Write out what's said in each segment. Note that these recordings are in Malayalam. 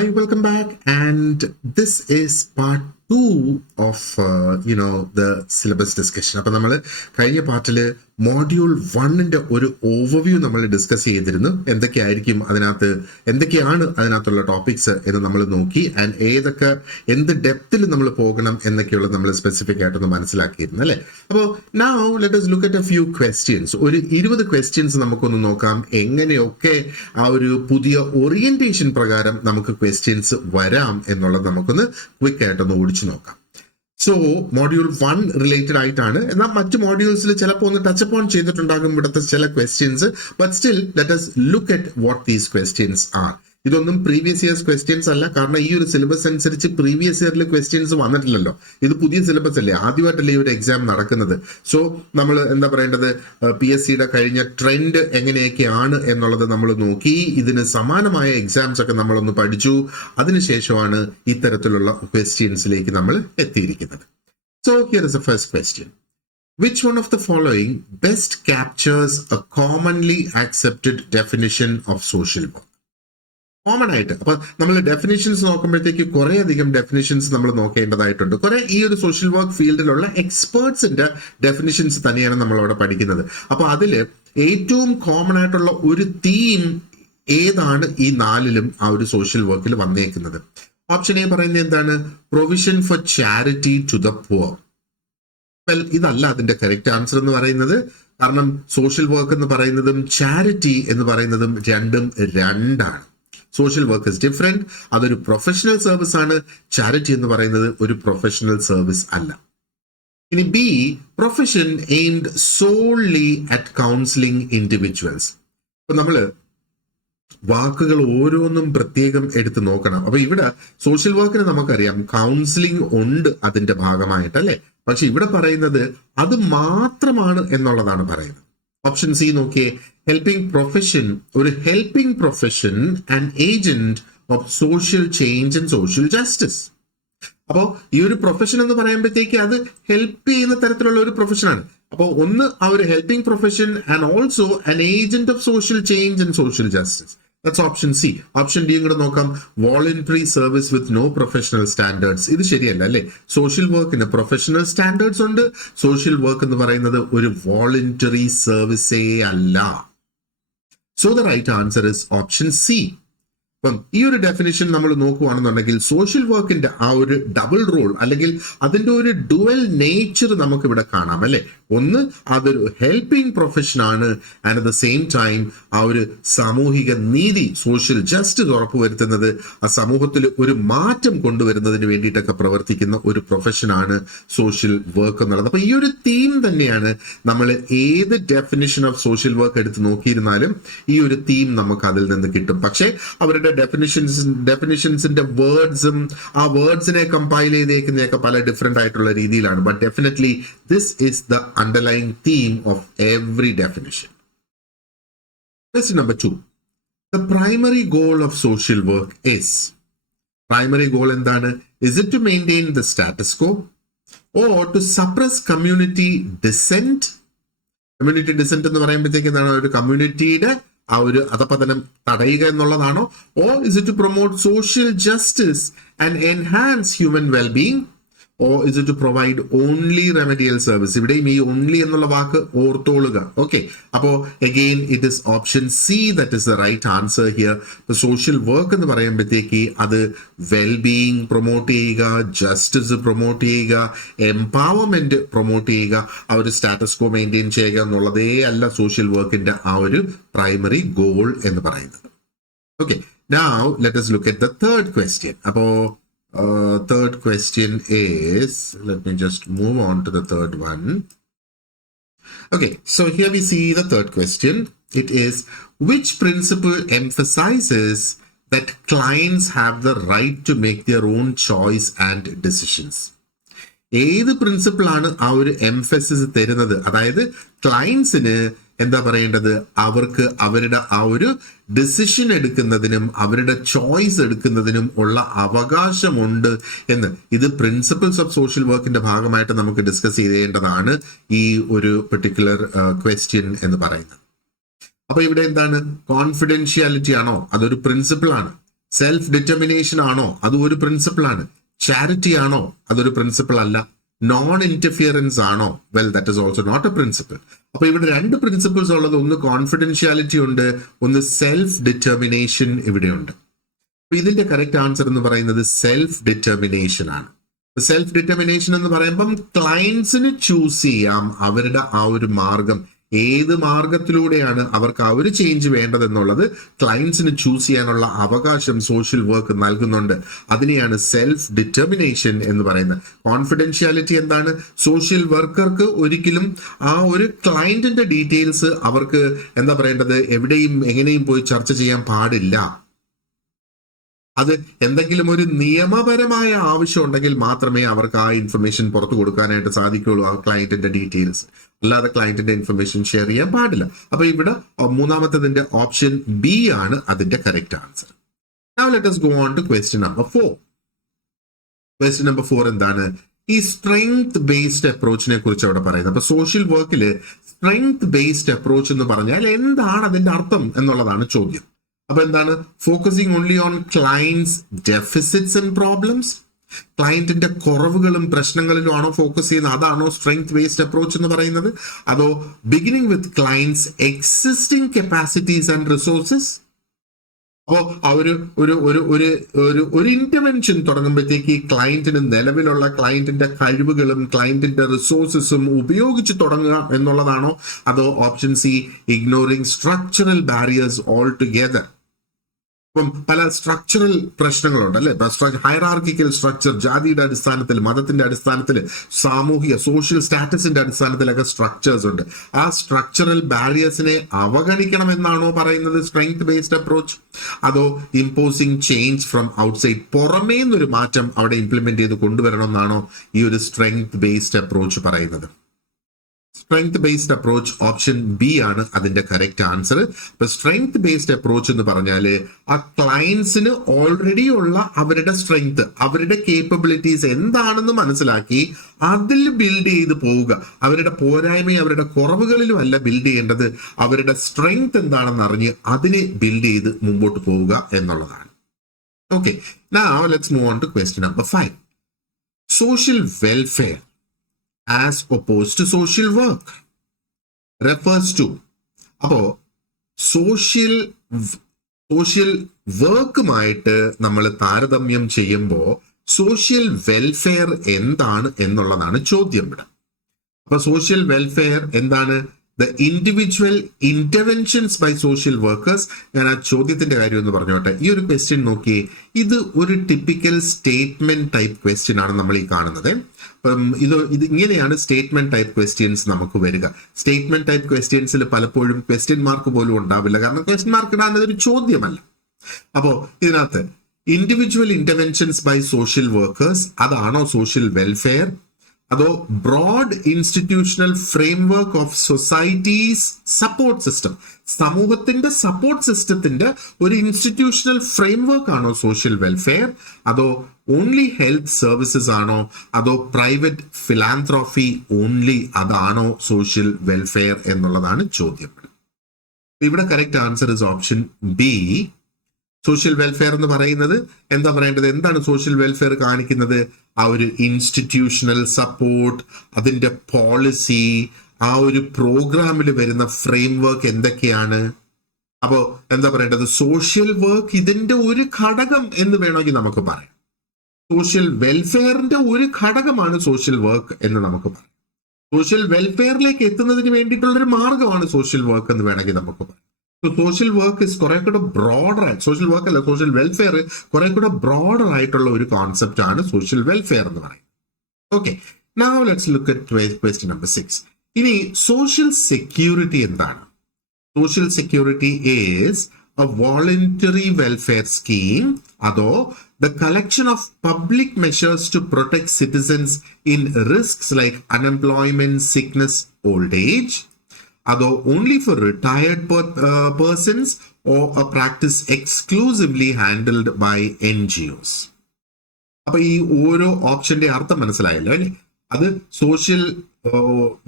Hi, welcome back. And this is part 2 of the syllabus discussion. അപ്പോൾ നമ്മൾ കഴിഞ്ഞ പാർട്ടിൽ മോഡ്യൂൾ 1ന്റെ ഒരു ഓവർവ്യൂ നമ്മൾ ഡിസ്കസ് ചെയ്തിരുന്നു. എന്തൊക്കെയാണ് അതിനകത്തുള്ള ടോപ്പിക്സ് എന്ന് നമ്മൾ നോക്കി. ആൻഡ് എന്ത് ഡെപ്തിൽ നമ്മൾ പോകണം എന്നൊക്കെയുള്ളത് നമ്മൾ സ്പെസിഫിക് ആയിട്ടൊന്ന് മനസ്സിലാക്കിയിരുന്നു അല്ലേ. അപ്പോൾ now let us look at a few questions. ഒരു 20 ക്വസ്റ്റ്യൻസ് നമുക്കൊന്ന് നോക്കാം. എങ്ങനെയൊക്കെ ആ ഒരു പുതിയ ഓറിയന്റേഷൻ പ്രകാരം നമുക്ക് ക്വസ്റ്റ്യൻസ് വരാം എന്നുള്ളത് നമുക്കൊന്ന് ക്വിക്ക് ആയിട്ടൊന്ന് ഓടിച്ചു നോക്കാം. സോ മോഡ്യൂൾ 1 റിലേറ്റഡ് ആയിട്ടാണ്. എന്നാൽ മറ്റ് മോഡ്യൂൾസിൽ ചിലപ്പോൾ ഒന്ന് ടച്ച് അപ്പോൺ ചെയ്തിട്ടുണ്ടാകും ഇവിടുത്തെ ചില questions. But still let us look at what these questions are. ഇതൊന്നും പ്രീവിയസ് ഇയേഴ്സ് ക്വസ്റ്റ്യൻസ് അല്ല. കാരണം ഈ ഒരു സിലബസ് അനുസരിച്ച് പ്രീവിയസ് ഇയറിൽ ക്വസ്റ്റ്യൻസ് വന്നിട്ടില്ലല്ലോ. ഇത് പുതിയ സിലബസ് അല്ലേ, ആദ്യമായിട്ടല്ലേ ഈ ഒരു എക്സാം നടക്കുന്നത്. സോ നമ്മൾ PSCയുടെ കഴിഞ്ഞ ട്രെൻഡ് എങ്ങനെയൊക്കെയാണ് എന്നുള്ളത് നമ്മൾ നോക്കി. ഇതിന് സമാനമായ എക്സാംസ് ഒക്കെ നമ്മളൊന്ന് പഠിച്ചു. അതിനുശേഷമാണ് ഇത്തരത്തിലുള്ള ക്വസ്റ്റ്യൻസിലേക്ക് നമ്മൾ എത്തിയിരിക്കുന്നത്. So here is the first question. Which one of the following best captures a commonly accepted definition of social work? Common ആയിട്ട് അപ്പൊ നമ്മൾ ഡെഫിനിഷൻസ് നോക്കുമ്പോഴത്തേക്ക് കുറെ അധികം ഡെഫിനിഷൻസ് നമ്മൾ നോക്കേണ്ടതായിട്ടുണ്ട്. കുറെ ഈ ഒരു സോഷ്യൽ വർക്ക് ഫീൽഡിലുള്ള എക്സ്പേർട്സിന്റെ ഡെഫിനിഷൻസ് തന്നെയാണ് നമ്മൾ അവിടെ പഠിക്കുന്നത്. അപ്പൊ അതിൽ ഏറ്റവും കോമൺ ആയിട്ടുള്ള ഒരു തീം ഏതാണ് ഈ 4ലും ആ ഒരു സോഷ്യൽ വർക്കിൽ വന്നേക്കുന്നത്? ഓപ്ഷൻ എ പറയുന്നത് എന്താണ്? Provision for charity to the poor. Well, ഇതല്ല അതിന്റെ കറക്റ്റ് ആൻസർ എന്ന് പറയുന്നത്. കാരണം സോഷ്യൽ വർക്ക് എന്ന് പറയുന്നതും ചാരിറ്റി എന്ന് പറയുന്നതും രണ്ടാണ്. Social work is different. അതൊരു പ്രൊഫഷണൽ സർവീസ് ആണ്. ചാരിറ്റി എന്ന് പറയുന്നത് ഒരു പ്രൊഫഷണൽ സർവീസ് അല്ല. ഇനി B, profession aimed solely at counselling individuals. അപ്പൊ നമ്മള് വാക്കുകൾ ഓരോന്നും പ്രത്യേകം എടുത്ത് നോക്കണം. അപ്പൊ ഇവിടെ സോഷ്യൽ വർക്കിന് നമുക്കറിയാം കൗൺസിലിംഗ് ഉണ്ട് അതിന്റെ ഭാഗമായിട്ട് അല്ലെ. പക്ഷെ ഇവിടെ പറയുന്നത് അത് മാത്രമാണ് എന്നുള്ളതാണ് പറയുന്നത്. ഓപ്ഷൻ സി നോക്കിയേ. ഹെൽപ്പിംഗ് പ്രൊഫഷൻ, ഒരു helping profession and agent of social change and social justice. അപ്പോൾ ഈ ഒരു പ്രൊഫഷൻ എന്ന് പറയുമ്പോഴത്തേക്ക് അത് ഹെൽപ്പ് ചെയ്യുന്ന തരത്തിലുള്ള ഒരു പ്രൊഫഷനാണ്. അപ്പോൾ ഒന്ന് ആ ഒരു helping profession and also an agent of social change and social justice. That's option C. Option D കൂടെ നോക്കാം. Voluntary service with no professional standards. ഇത് ശരിയല്ല അല്ലെ. സോഷ്യൽ വർക്കിന് പ്രൊഫഷണൽ സ്റ്റാൻഡേർഡ്സ് ഉണ്ട്. സോഷ്യൽ വർക്ക് എന്ന് പറയുന്നത് ഒരു വോളണ്ടറി സർവീസേ അല്ല. So the right answer is option C. അപ്പം ഈ ഒരു ഡെഫിനിഷൻ നമ്മൾ നോക്കുകയാണെന്നുണ്ടെങ്കിൽ സോഷ്യൽ വർക്കിന്റെ ആ ഒരു ഡബിൾ റോൾ അല്ലെങ്കിൽ അതിന്റെ ഒരു ഡുവൽ നേച്ചർ നമുക്ക് ഇവിടെ കാണാം അല്ലെ. ഒന്ന് അതൊരു ഹെൽപ്പിംഗ് പ്രൊഫഷൻ ആണ് and at the same time ആ ഒരു സാമൂഹിക നീതി, സോഷ്യൽ ജസ്റ്റിസ് ഉറപ്പുവരുത്തുന്നത്, ആ സമൂഹത്തിൽ ഒരു മാറ്റം കൊണ്ടുവരുന്നതിന് വേണ്ടിയിട്ടൊക്കെ പ്രവർത്തിക്കുന്ന ഒരു പ്രൊഫഷനാണ് സോഷ്യൽ വർക്ക് എന്നുള്ളത്. അപ്പൊ ഈ ഒരു തീം തന്നെയാണ് നമ്മൾ ഏത് ഡെഫിനിഷൻ ഓഫ് സോഷ്യൽ വർക്ക് എടുത്ത് നോക്കിയിരുന്നാലും ഈ ഒരു തീം നമുക്ക് അതിൽ നിന്ന് കിട്ടും. പക്ഷേ അവരുടെ ഡെഫിനിഷൻസിന്റെ വേർഡ്സും ആ വേർഡ്സിനെ കമ്പൈൽ ചെയ്തേക്കുന്നതൊക്കെ പല ഡിഫറെന്റ് ആയിട്ടുള്ള രീതിയിലാണ്. But definitely this is the underlying theme of every definition. Question number 2. The primary goal of social work is. Primary goal endana? Is it to maintain the status quo or to suppress community dissent? Community dissent എന്ന് പറയുമ്പോഴത്തേക്ക് എന്താണ്? ഒരു കമ്മ്യൂണിറ്റിയുടെ ആ ഒരു അധപതനം തടയുക എന്നുള്ളതാണോ? Or is it to promote social justice and enhance human well-being? Or is it to provide only remedial service? ഇവിടെയും ഈ ഓൺലി എന്നുള്ള വാക്ക് ഓർത്തോളുക. ഓക്കെ, അപ്പോ again it is option C that is the right answer here. Social work എന്ന് പറയുമ്പോഴത്തേക്ക് അത് വെൽബീയിങ് പ്രൊമോട്ട് ചെയ്യുക, ജസ്റ്റിസ് പ്രൊമോട്ട് ചെയ്യുക, എംപവർമെന്റ് പ്രൊമോട്ട് ചെയ്യുക, ആ ഒരു സ്റ്റാറ്റസ് കോ മെയിൻറ്റെയിൻ ചെയ്യുക എന്നുള്ളതേ അല്ല സോഷ്യൽ വർക്കിന്റെ ആ ഒരു പ്രൈമറി ഗോൾ എന്ന് പറയുന്നത്. Okay, now let us look at the third question. അപ്പോ third question is, let me just move on to the third one. Okay, so here we see the third question. It is, which principle emphasizes that clients have the right to make their own choice and decisions? ഏത് പ്രിൻസിപ്പിൾ ആണ് ആ ഒരു എംഫസിസ് തരുന്നത്? അതായത് ക്ലയൻസിന് എന്താ പറയേണ്ടത്? അവർക്ക് അവരുടെ ആ ഒരു ഡിസിഷൻ എടുക്കുന്നതിനും അവരുടെ ചോയ്സ് എടുക്കുന്നതിനും ഉള്ള അവകാശമുണ്ട് എന്ന്. ഇത് പ്രിൻസിപ്പിൾസ് ഓഫ് സോഷ്യൽ വർക്കിന്റെ ഭാഗമായിട്ട് നമുക്ക് ഡിസ്കസ് ചെയ്യേണ്ടതാണ് ഈ ഒരു പെർട്ടിക്കുലർ ക്വസ്റ്റ്യൻ എന്ന് പറയുന്നത്. അപ്പൊ ഇവിടെ എന്താണ്? കോൺഫിഡൻഷ്യാലിറ്റി ആണോ? അതൊരു പ്രിൻസിപ്പിൾ ആണ്. സെൽഫ് ഡിറ്റർമിനേഷൻ ആണോ? അത് ഒരു പ്രിൻസിപ്പിൾ ആണ്. ചാരിറ്റി ആണോ? അതൊരു പ്രിൻസിപ്പിൾ അല്ല. നോൺ ഇന്റർഫിയറൻസ് ആണോ? Well, that is also not a principle. അപ്പൊ ഇവിടെ രണ്ട് പ്രിൻസിപ്പിൾസ് ഉള്ളത്, ഒന്ന് കോൺഫിഡൻഷ്യാലിറ്റി ഉണ്ട്, ഒന്ന് സെൽഫ് ഡിറ്റർമിനേഷൻ ഇവിടെയുണ്ട്. അപ്പൊ ഇതിന്റെ കറക്റ്റ് ആൻസർ എന്ന് പറയുന്നത് സെൽഫ് ഡിറ്റർമിനേഷൻ ആണ്. സെൽഫ് ഡിറ്റർമിനേഷൻ എന്ന് പറയുമ്പം ക്ലയൻസിന് ചൂസ് ചെയ്യാം അവരുടെ ആ ഒരു മാർഗം, ഏത് മാർഗത്തിലൂടെയാണ് അവർക്ക് ആ ഒരു ചേഞ്ച് വേണ്ടതെന്നുള്ളത് ക്ലയൻസിന് ചൂസ് ചെയ്യാനുള്ള അവകാശം സോഷ്യൽ വർക്ക് നൽകുന്നുണ്ട്. അതിനെയാണ് സെൽഫ് ഡിറ്റർമിനേഷൻ എന്ന് പറയുന്നത്. കോൺഫിഡൻഷ്യാലിറ്റി എന്താണ്? സോഷ്യൽ വർക്കർക്ക് ഒരിക്കലും ആ ഒരു ക്ലയന്റിന്റെ ഡീറ്റെയിൽസ് അവർക്ക് എന്താ പറയേണ്ടത്, എവിടെയും എങ്ങനെയും പോയി ചർച്ച ചെയ്യാൻ പാടില്ല. അത് എന്തെങ്കിലും ഒരു നിയമപരമായ ആവശ്യം ഉണ്ടെങ്കിൽ മാത്രമേ അവർക്ക് ആ ഇൻഫർമേഷൻ പുറത്തു കൊടുക്കാനായിട്ട് സാധിക്കുകയുള്ളൂ, ആ ക്ലയന്റിന്റെ ഡീറ്റെയിൽസ്. അല്ലാതെ ക്ലയന്റിന്റെ ഇൻഫർമേഷൻ ഷെയർ ചെയ്യാൻ പാടില്ല. അപ്പൊ ഇവിടെ മൂന്നാമത്തതിന്റെ ഓപ്ഷൻ ബി ആണ് അതിന്റെ correct answer. Now let us go on to question number 4. Question number 4 എന്താണ്? ഈ സ്ട്രെങ്ത് ബേസ്ഡ് അപ്രോച്ചിനെ കുറിച്ച് അവിടെ പറയുന്നത്. അപ്പൊ സോഷ്യൽ വർക്കില് സ്ട്രെങ്ത് ബേസ്ഡ് അപ്രോച്ച് എന്ന് പറഞ്ഞാൽ എന്താണ് അതിന്റെ അർത്ഥം എന്നുള്ളതാണ് ചോദ്യം. അപ്പൊ എന്താണ്? Focusing only on clients deficits and problems, ക്ലയന്റിന്റെ കുറവുകളും പ്രശ്നങ്ങളിലും ആണോ ഫോക്കസ് ചെയ്യുന്നത്? അതാണോ സ്ട്രെങ്ത് ബേസ്ഡ് അപ്രോച്ച് എന്ന് പറയുന്നത്? അതോ beginning with clients existing capacities and resources? അപ്പോ ആ ഒരു ഇന്റർവെൻഷൻ തുടങ്ങുമ്പോഴത്തേക്ക് ക്ലയന്റിന് നിലവിലുള്ള ക്ലയന്റിന്റെ കഴിവുകളും ക്ലയന്റിന്റെ റിസോഴ്സസും ഉപയോഗിച്ച് തുടങ്ങുക എന്നുള്ളതാണോ? അതോ option C, ignoring structural barriers all together? ഇപ്പം പല സ്ട്രക്ചറൽ പ്രശ്നങ്ങളുണ്ട് അല്ലെ. ഹൈറാർക്കിക്കൽ സ്ട്രക്ചർ, ജാതിയുടെ അടിസ്ഥാനത്തിൽ, മതത്തിന്റെ അടിസ്ഥാനത്തിൽ, സാമൂഹിക സോഷ്യൽ സ്റ്റാറ്റസിന്റെ അടിസ്ഥാനത്തിലൊക്കെ സ്ട്രക്ചേഴ്സ് ഉണ്ട്. ആ സ്ട്രക്ചറൽ ബാരിയേഴ്സിനെ അവഗണിക്കണമെന്നാണോ പറയുന്നത് സ്ട്രെങ്ത് ബേസ്ഡ് അപ്രോച്ച്? അതോ ഇമ്പോസിംഗ് ചേഞ്ച് ഫ്രം ഔട്ട്സൈഡ്, പുറമേ നിന്നൊരു മാറ്റം അവിടെ ഇംപ്ലിമെന്റ് ചെയ്ത് കൊണ്ടുവരണമെന്നാണോ ഈ ഒരു സ്ട്രെങ്ത് ബേസ്ഡ് അപ്രോച്ച് പറയുന്നത്? Strength based approach option B ആണ് അതിന്റെ കറക്റ്റ് ആൻസർ. ഇപ്പൊ സ്ട്രെങ്ത് ബേസ്ഡ് അപ്രോച്ച് എന്ന് പറഞ്ഞാല് ആ ക്ലയൻസിന് ഓൾറെഡി ഉള്ള അവരുടെ സ്ട്രെങ്ത്, അവരുടെ കേപ്പബിലിറ്റീസ് എന്താണെന്ന് മനസ്സിലാക്കി അതിൽ ബിൽഡ് ചെയ്ത് പോവുക. അവരുടെ പോരായ്മയും അവരുടെ കുറവുകളിലും അല്ല ബിൽഡ് ചെയ്യേണ്ടത്, അവരുടെ സ്ട്രെങ്ത് എന്താണെന്ന് അറിഞ്ഞ് അതിനെ ബിൽഡ് ചെയ്ത് മുമ്പോട്ട് പോവുക എന്നുള്ളതാണ്. Okay, now let's move on to question number 5. Social welfare as opposed to social work refers to, അപ്പോ സോഷ്യൽ വർക്കുമായിട്ട് നമ്മൾ താരതമ്യം ചെയ്യുമ്പോൾ സോഷ്യൽ വെൽഫെയർ എന്താണ് എന്നുള്ളതാണ് ചോദ്യം ഇവിടെ. അപ്പൊ സോഷ്യൽ വെൽഫെയർ എന്താണ്? The individual interventions by social workers. ഞാൻ ആ ചോദ്യത്തിന്റെ കാര്യം ഒന്ന് പറഞ്ഞോട്ടെ. ഈ ഒരു ക്വസ്റ്റ്യൻ നോക്കിയേ, ഇത് ഒരു ടിപ്പിക്കൽ സ്റ്റേറ്റ്മെന്റ് ടൈപ്പ് ക്വസ്റ്റ്യൻ ആണ് നമ്മൾ ഈ കാണുന്നത്. ഇത് ഇങ്ങനെയാണ് സ്റ്റേറ്റ്മെന്റ് ടൈപ്പ് ക്വസ്റ്റ്യൻസ് നമുക്ക് വരിക. സ്റ്റേറ്റ്മെന്റ് ടൈപ്പ് ക്വസ്റ്റ്യൻസിൽ പലപ്പോഴും ക്വസ്റ്റ്യൻ മാർക്ക് പോലും ഉണ്ടാവില്ല, കാരണം ക്വസ്റ്റ്യൻ മാർക്ക് ഇടാൻ ഒരു ചോദ്യമല്ല. അപ്പോ ഇതിനകത്ത് individual interventions by social workers അതാണോ സോഷ്യൽ വെൽഫെയർ? അതോ broad institutional framework of societies support system, സമൂഹത്തിന്റെ സപ്പോർട്ട് സിസ്റ്റത്തിന്റെ ഒരു ഇൻസ്റ്റിറ്റ്യൂഷണൽ ഫ്രെയിംവർക്ക് ആണോ സോഷ്യൽ വെൽഫെയർ? അതോ ഓൺലി ഹെൽത്ത് സർവീസസ് ആണോ? അതോ പ്രൈവറ്റ് ഫിലാന്ത്രോഫി ഓൺലി, അതാണോ സോഷ്യൽ വെൽഫെയർ എന്നുള്ളതാണ് ചോദ്യം. ഇവിടെ correct answer is option B. Social welfare എന്ന് പറയുന്നത് എന്താ പറയേണ്ടത്? എന്താണ് സോഷ്യൽ വെൽഫെയർ കാണിക്കുന്നത്? ആ ഒരു ഇൻസ്റ്റിറ്റ്യൂഷണൽ സപ്പോർട്ട്, അതിന്റെ പോളിസി, ആ ഒരു പ്രോഗ്രാമിൽ വരുന്ന ഫ്രെയിംവർക്ക് എന്തൊക്കെയാണ്? അപ്പോ എന്താ പറയേണ്ടത്? സോഷ്യൽ വർക്ക് ഇതിന്റെ ഒരു ഘടകം എന്ന് വേണമെങ്കിൽ നമുക്ക് പറയാം. സോഷ്യൽ വെൽഫെയറിന്റെ ഒരു ഘടകമാണ് സോഷ്യൽ വർക്ക് എന്ന് നമുക്ക് പറയാം. സോഷ്യൽ വെൽഫെയറിലേക്ക് എത്തുന്നതിന് വേണ്ടിയിട്ടുള്ള ഒരു മാർഗമാണ് സോഷ്യൽ വർക്ക് എന്ന് വേണമെങ്കിൽ നമുക്ക് പറയാം. സോഷ്യൽ വർക്ക് ഇസ് കുറെ കൂടെ ബ്രോഡർ ആയിട്ട്, സോഷ്യൽ വർക്ക് അല്ല, സോഷ്യൽ വെൽഫെയർ കുറെ കൂടെ ബ്രോഡർ ആയിട്ടുള്ള ഒരു കോൺസെപ്റ്റ് ആണ് സോഷ്യൽ വെൽഫെയർ എന്ന് പറയുന്നത്. Okay, now let's look at question number 6. ഇനി സോഷ്യൽ സെക്യൂരിറ്റി എന്താണ്? Social security is a voluntary welfare scheme, അതോ the collection of public measures to protect citizens in risks like unemployment, sickness, old age, അതോ only for retired persons, or a practice exclusively handled by NGOs? അപ്പൊ ഈ ഓരോ ഓപ്ഷന്റെ അർത്ഥം മനസ്സിലായല്ലോ അല്ലെ? അത് സോഷ്യൽ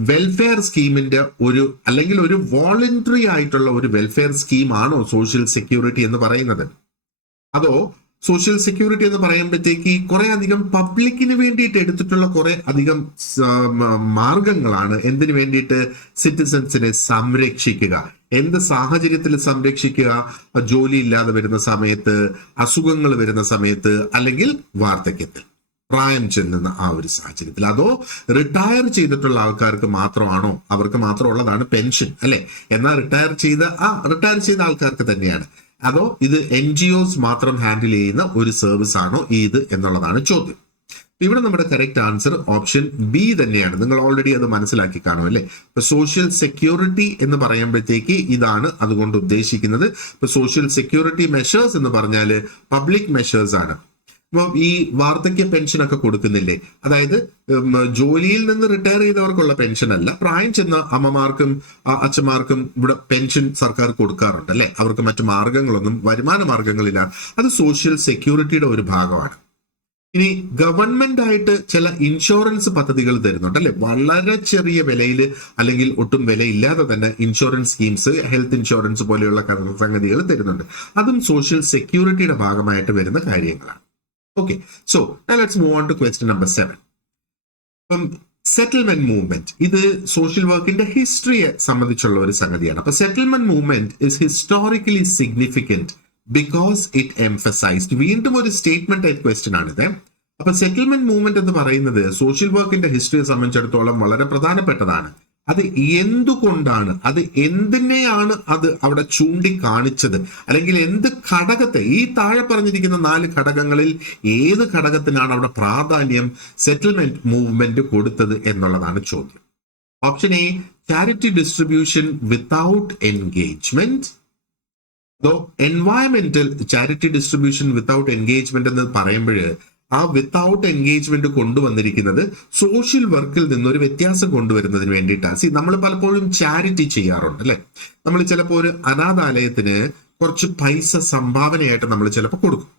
വെൽഫെയർ സ്കീമിന്റെ ഒരു അല്ലെങ്കിൽ ഒരു വോളണ്ടറി ആയിട്ടുള്ള ഒരു വെൽഫെയർ സ്കീം ആണോ സോഷ്യൽ സെക്യൂരിറ്റി എന്ന് പറയുന്നത്? അതോ സോഷ്യൽ സെക്യൂരിറ്റി എന്ന് പറയുമ്പോഴത്തേക്ക് കുറെ അധികം പബ്ലിക്കിന് വേണ്ടിയിട്ട് എടുത്തിട്ടുള്ള കുറെ അധികം മാർഗങ്ങളാണ് എന്തിനു വേണ്ടിയിട്ട് സിറ്റിസൺസിനെ സംരക്ഷിക്കുക. എന്ത് സാഹചര്യത്തിൽ സംരക്ഷിക്കുക? ജോലി ഇല്ലാതെ വരുന്ന സമയത്ത്, അസുഖങ്ങൾ വരുന്ന സമയത്ത്, അല്ലെങ്കിൽ വാർദ്ധക്യത്തിൽ, പ്രായം ചെല്ലുന്ന ആ ഒരു സാഹചര്യത്തിൽ. അതോ റിട്ടയർ ചെയ്തിട്ടുള്ള ആൾക്കാർക്ക് മാത്രമാണോ? അവർക്ക് മാത്രമുള്ളതാണ് പെൻഷൻ അല്ലെ? എന്നാൽ റിട്ടയർ ചെയ്ത ആൾക്കാർക്ക് തന്നെയാണ്. അതോ ഇത് NGOs മാത്രം ഹാൻഡിൽ ചെയ്യുന്ന ഒരു സർവീസ് ആണോ ഇത് എന്നുള്ളതാണ് ചോദ്യം. ഇവിടെ നമ്മുടെ കറക്റ്റ് ആൻസർ ഓപ്ഷൻ ബി തന്നെയാണ്. നിങ്ങൾ ഓൾറെഡി അത് മനസ്സിലാക്കി കാണും അല്ലെ? ഇപ്പൊ സോഷ്യൽ സെക്യൂരിറ്റി എന്ന് പറയുമ്പോഴത്തേക്ക് ഇതാണ് അതുകൊണ്ട് ഉദ്ദേശിക്കുന്നത്. ഇപ്പൊ സോഷ്യൽ സെക്യൂരിറ്റി മെഷേഴ്സ് എന്ന് പറഞ്ഞാൽ പബ്ലിക് മെഷേഴ്സ് ആണ്. ഇപ്പൊ ഈ വാർദ്ധക്യ പെൻഷൻ ഒക്കെ കൊടുക്കുന്നില്ലേ, അതായത് ജോലിയിൽ നിന്ന് റിട്ടയർ ചെയ്തവർക്കുള്ള പെൻഷൻ അല്ല, പ്രായം ചെന്ന അമ്മമാർക്കും അച്ഛന്മാർക്കും ഇവിടെ പെൻഷൻ സർക്കാർ കൊടുക്കാറുണ്ട് അല്ലെ? അവർക്ക് മറ്റു മാർഗങ്ങളൊന്നും, വരുമാന മാർഗങ്ങളില്ല. അത് സോഷ്യൽ സെക്യൂരിറ്റിയുടെ ഒരു ഭാഗമാണ്. ഇനി ഗവൺമെന്റ് ആയിട്ട് ചില ഇൻഷുറൻസ് പദ്ധതികൾ തരുന്നുണ്ട് അല്ലെ? വളരെ ചെറിയ വിലയിൽ അല്ലെങ്കിൽ ഒട്ടും വിലയില്ലാതെ തന്നെ ഇൻഷുറൻസ് സ്കീംസ്, ഹെൽത്ത് ഇൻഷുറൻസ് പോലെയുള്ള സംഗതികൾ തരുന്നുണ്ട്. അതും സോഷ്യൽ സെക്യൂരിറ്റിയുടെ ഭാഗമായിട്ട് വരുന്ന കാര്യങ്ങളാണ്. Okay, so now let's move on to question number 7. Settlement movement, ഇത് സോഷ്യൽ വർക്കിന്റെ ഹിസ്റ്ററിയെ സംബന്ധിച്ചുള്ള ഒരു സംഗതിയാണ്. അപ്പൊ settlement movement is historically significant because it emphasised. വീണ്ടും ഒരു സ്റ്റേറ്റ്മെന്റ് ടൈപ്പ് ക്വസ്റ്റ്യൻ ആണിത്. അപ്പൊ സെറ്റിൽമെന്റ് മൂവ്മെന്റ് എന്ന് പറയുന്നത് സോഷ്യൽ വർക്കിന്റെ ഹിസ്റ്ററിയെ സംബന്ധിച്ചിടത്തോളം വളരെ പ്രധാനപ്പെട്ടതാണ്. അത് എന്തുകൊണ്ടാണ്, അത് എന്തിനെയാണ് അത് അവിടെ ചൂണ്ടിക്കാണിച്ചത്, അല്ലെങ്കിൽ എന്ത് ഘടകത്തെ, ഈ താഴെ പറഞ്ഞിരിക്കുന്ന 4 ഘടകങ്ങളിൽ ഏത് ഘടകത്തിനാണ് അവിടെ പ്രാധാന്യം സെറ്റിൽമെന്റ് മൂവ്മെന്റ് കൊടുത്തത് എന്നുള്ളതാണ് ചോദ്യം. Option A, charity distribution without engagement. അതോ environmental charity distribution without engagement എന്ന് പറയുമ്പോൾ ആ വിത്തൗട്ട് എൻഗേജ്മെന്റ് കൊണ്ടുവന്നിരിക്കുന്നത് സോഷ്യൽ വർക്കിൽ നിന്നൊരു വ്യത്യാസം കൊണ്ടുവരുന്നതിന് വേണ്ടിയിട്ടാണ്. നമ്മൾ പലപ്പോഴും ചാരിറ്റി ചെയ്യാറുണ്ട് അല്ലെ? നമ്മൾ ചിലപ്പോൾ ഒരു അനാഥാലയത്തിന് കുറച്ച് പൈസ സംഭാവനയായിട്ട് നമ്മൾ ചിലപ്പോൾ കൊടുക്കും.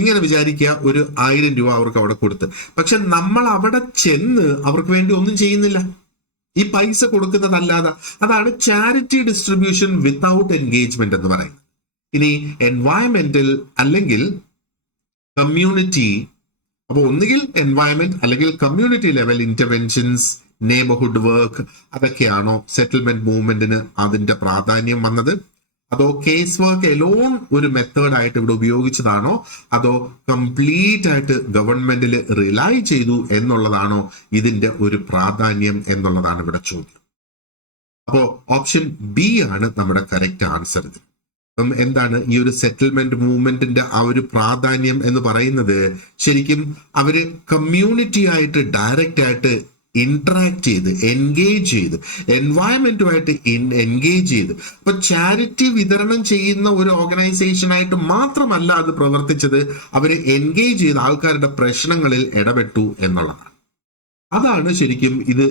ഇങ്ങനെ വിചാരിക്കുക, ഒരു 1000 രൂപ അവർക്ക് അവിടെ കൊടുത്ത്, പക്ഷെ നമ്മൾ അവിടെ ചെന്ന് അവർക്ക് വേണ്ടി ഒന്നും ചെയ്യുന്നില്ല, ഈ പൈസ കൊടുക്കുന്നതല്ലാതെ. അതാണ് ചാരിറ്റി ഡിസ്ട്രിബ്യൂഷൻ വിത്തൗട്ട് എൻഗേജ്മെന്റ് എന്ന് പറയുന്നത്. ഇനി എൻവയറമെന്റൽ അല്ലെങ്കിൽ കമ്മ്യൂണിറ്റി, അപ്പൊ ഒന്നുകിൽ എൻവയറമെന്റ് അല്ലെങ്കിൽ community level interventions, neighbourhood work, അതൊക്കെയാണോ സെറ്റിൽമെന്റ് മൂവ്മെന്റിന് അതിന്റെ പ്രാധാന്യം വന്നത്? അതോ കേസ് വർക്ക് എലോൺ ഒരു മെത്തേഡ് ആയിട്ട് ഇവിടെ ഉപയോഗിച്ചതാണോ? അതോ കംപ്ലീറ്റ് ആയിട്ട് ഗവൺമെന്റിൽ റിലൈ ചെയ്തു എന്നുള്ളതാണോ ഇതിന്റെ ഒരു പ്രാധാന്യം എന്നുള്ളതാണ് ഇവിടെ ചോദ്യം. അപ്പോ ഓപ്ഷൻ ബി ആണ് നമ്മുടെ കറക്റ്റ് ആൻസർ. എന്താണ് ഈ ഒരു സെറ്റിൽമെന്റ് മൂവ്മെന്റിന്റെ ആ ഒരു പ്രാധാന്യം എന്ന് പറയുന്നത്? ശരിക്കും അവര് കമ്മ്യൂണിറ്റി ആയിട്ട് ഡയറക്റ്റ് ആയിട്ട് ഇന്ററാക്ട് ചെയ്ത്, എൻഗേജ് ചെയ്ത്, എൻവയറമെന്റുമായിട്ട് എൻഗേജ് ചെയ്ത്. അപ്പൊ ചാരിറ്റി വിതരണം ചെയ്യുന്ന ഒരു ഓർഗനൈസേഷൻ ആയിട്ട് മാത്രമല്ല അത് പ്രവർത്തിച്ചത്, അവര് എൻഗേജ് ചെയ്ത് ആൾക്കാരുടെ പ്രശ്നങ്ങളിൽ ഇടപെട്ടു എന്നുള്ളതാണ്. അതാണ് ശരിക്കും ഇത്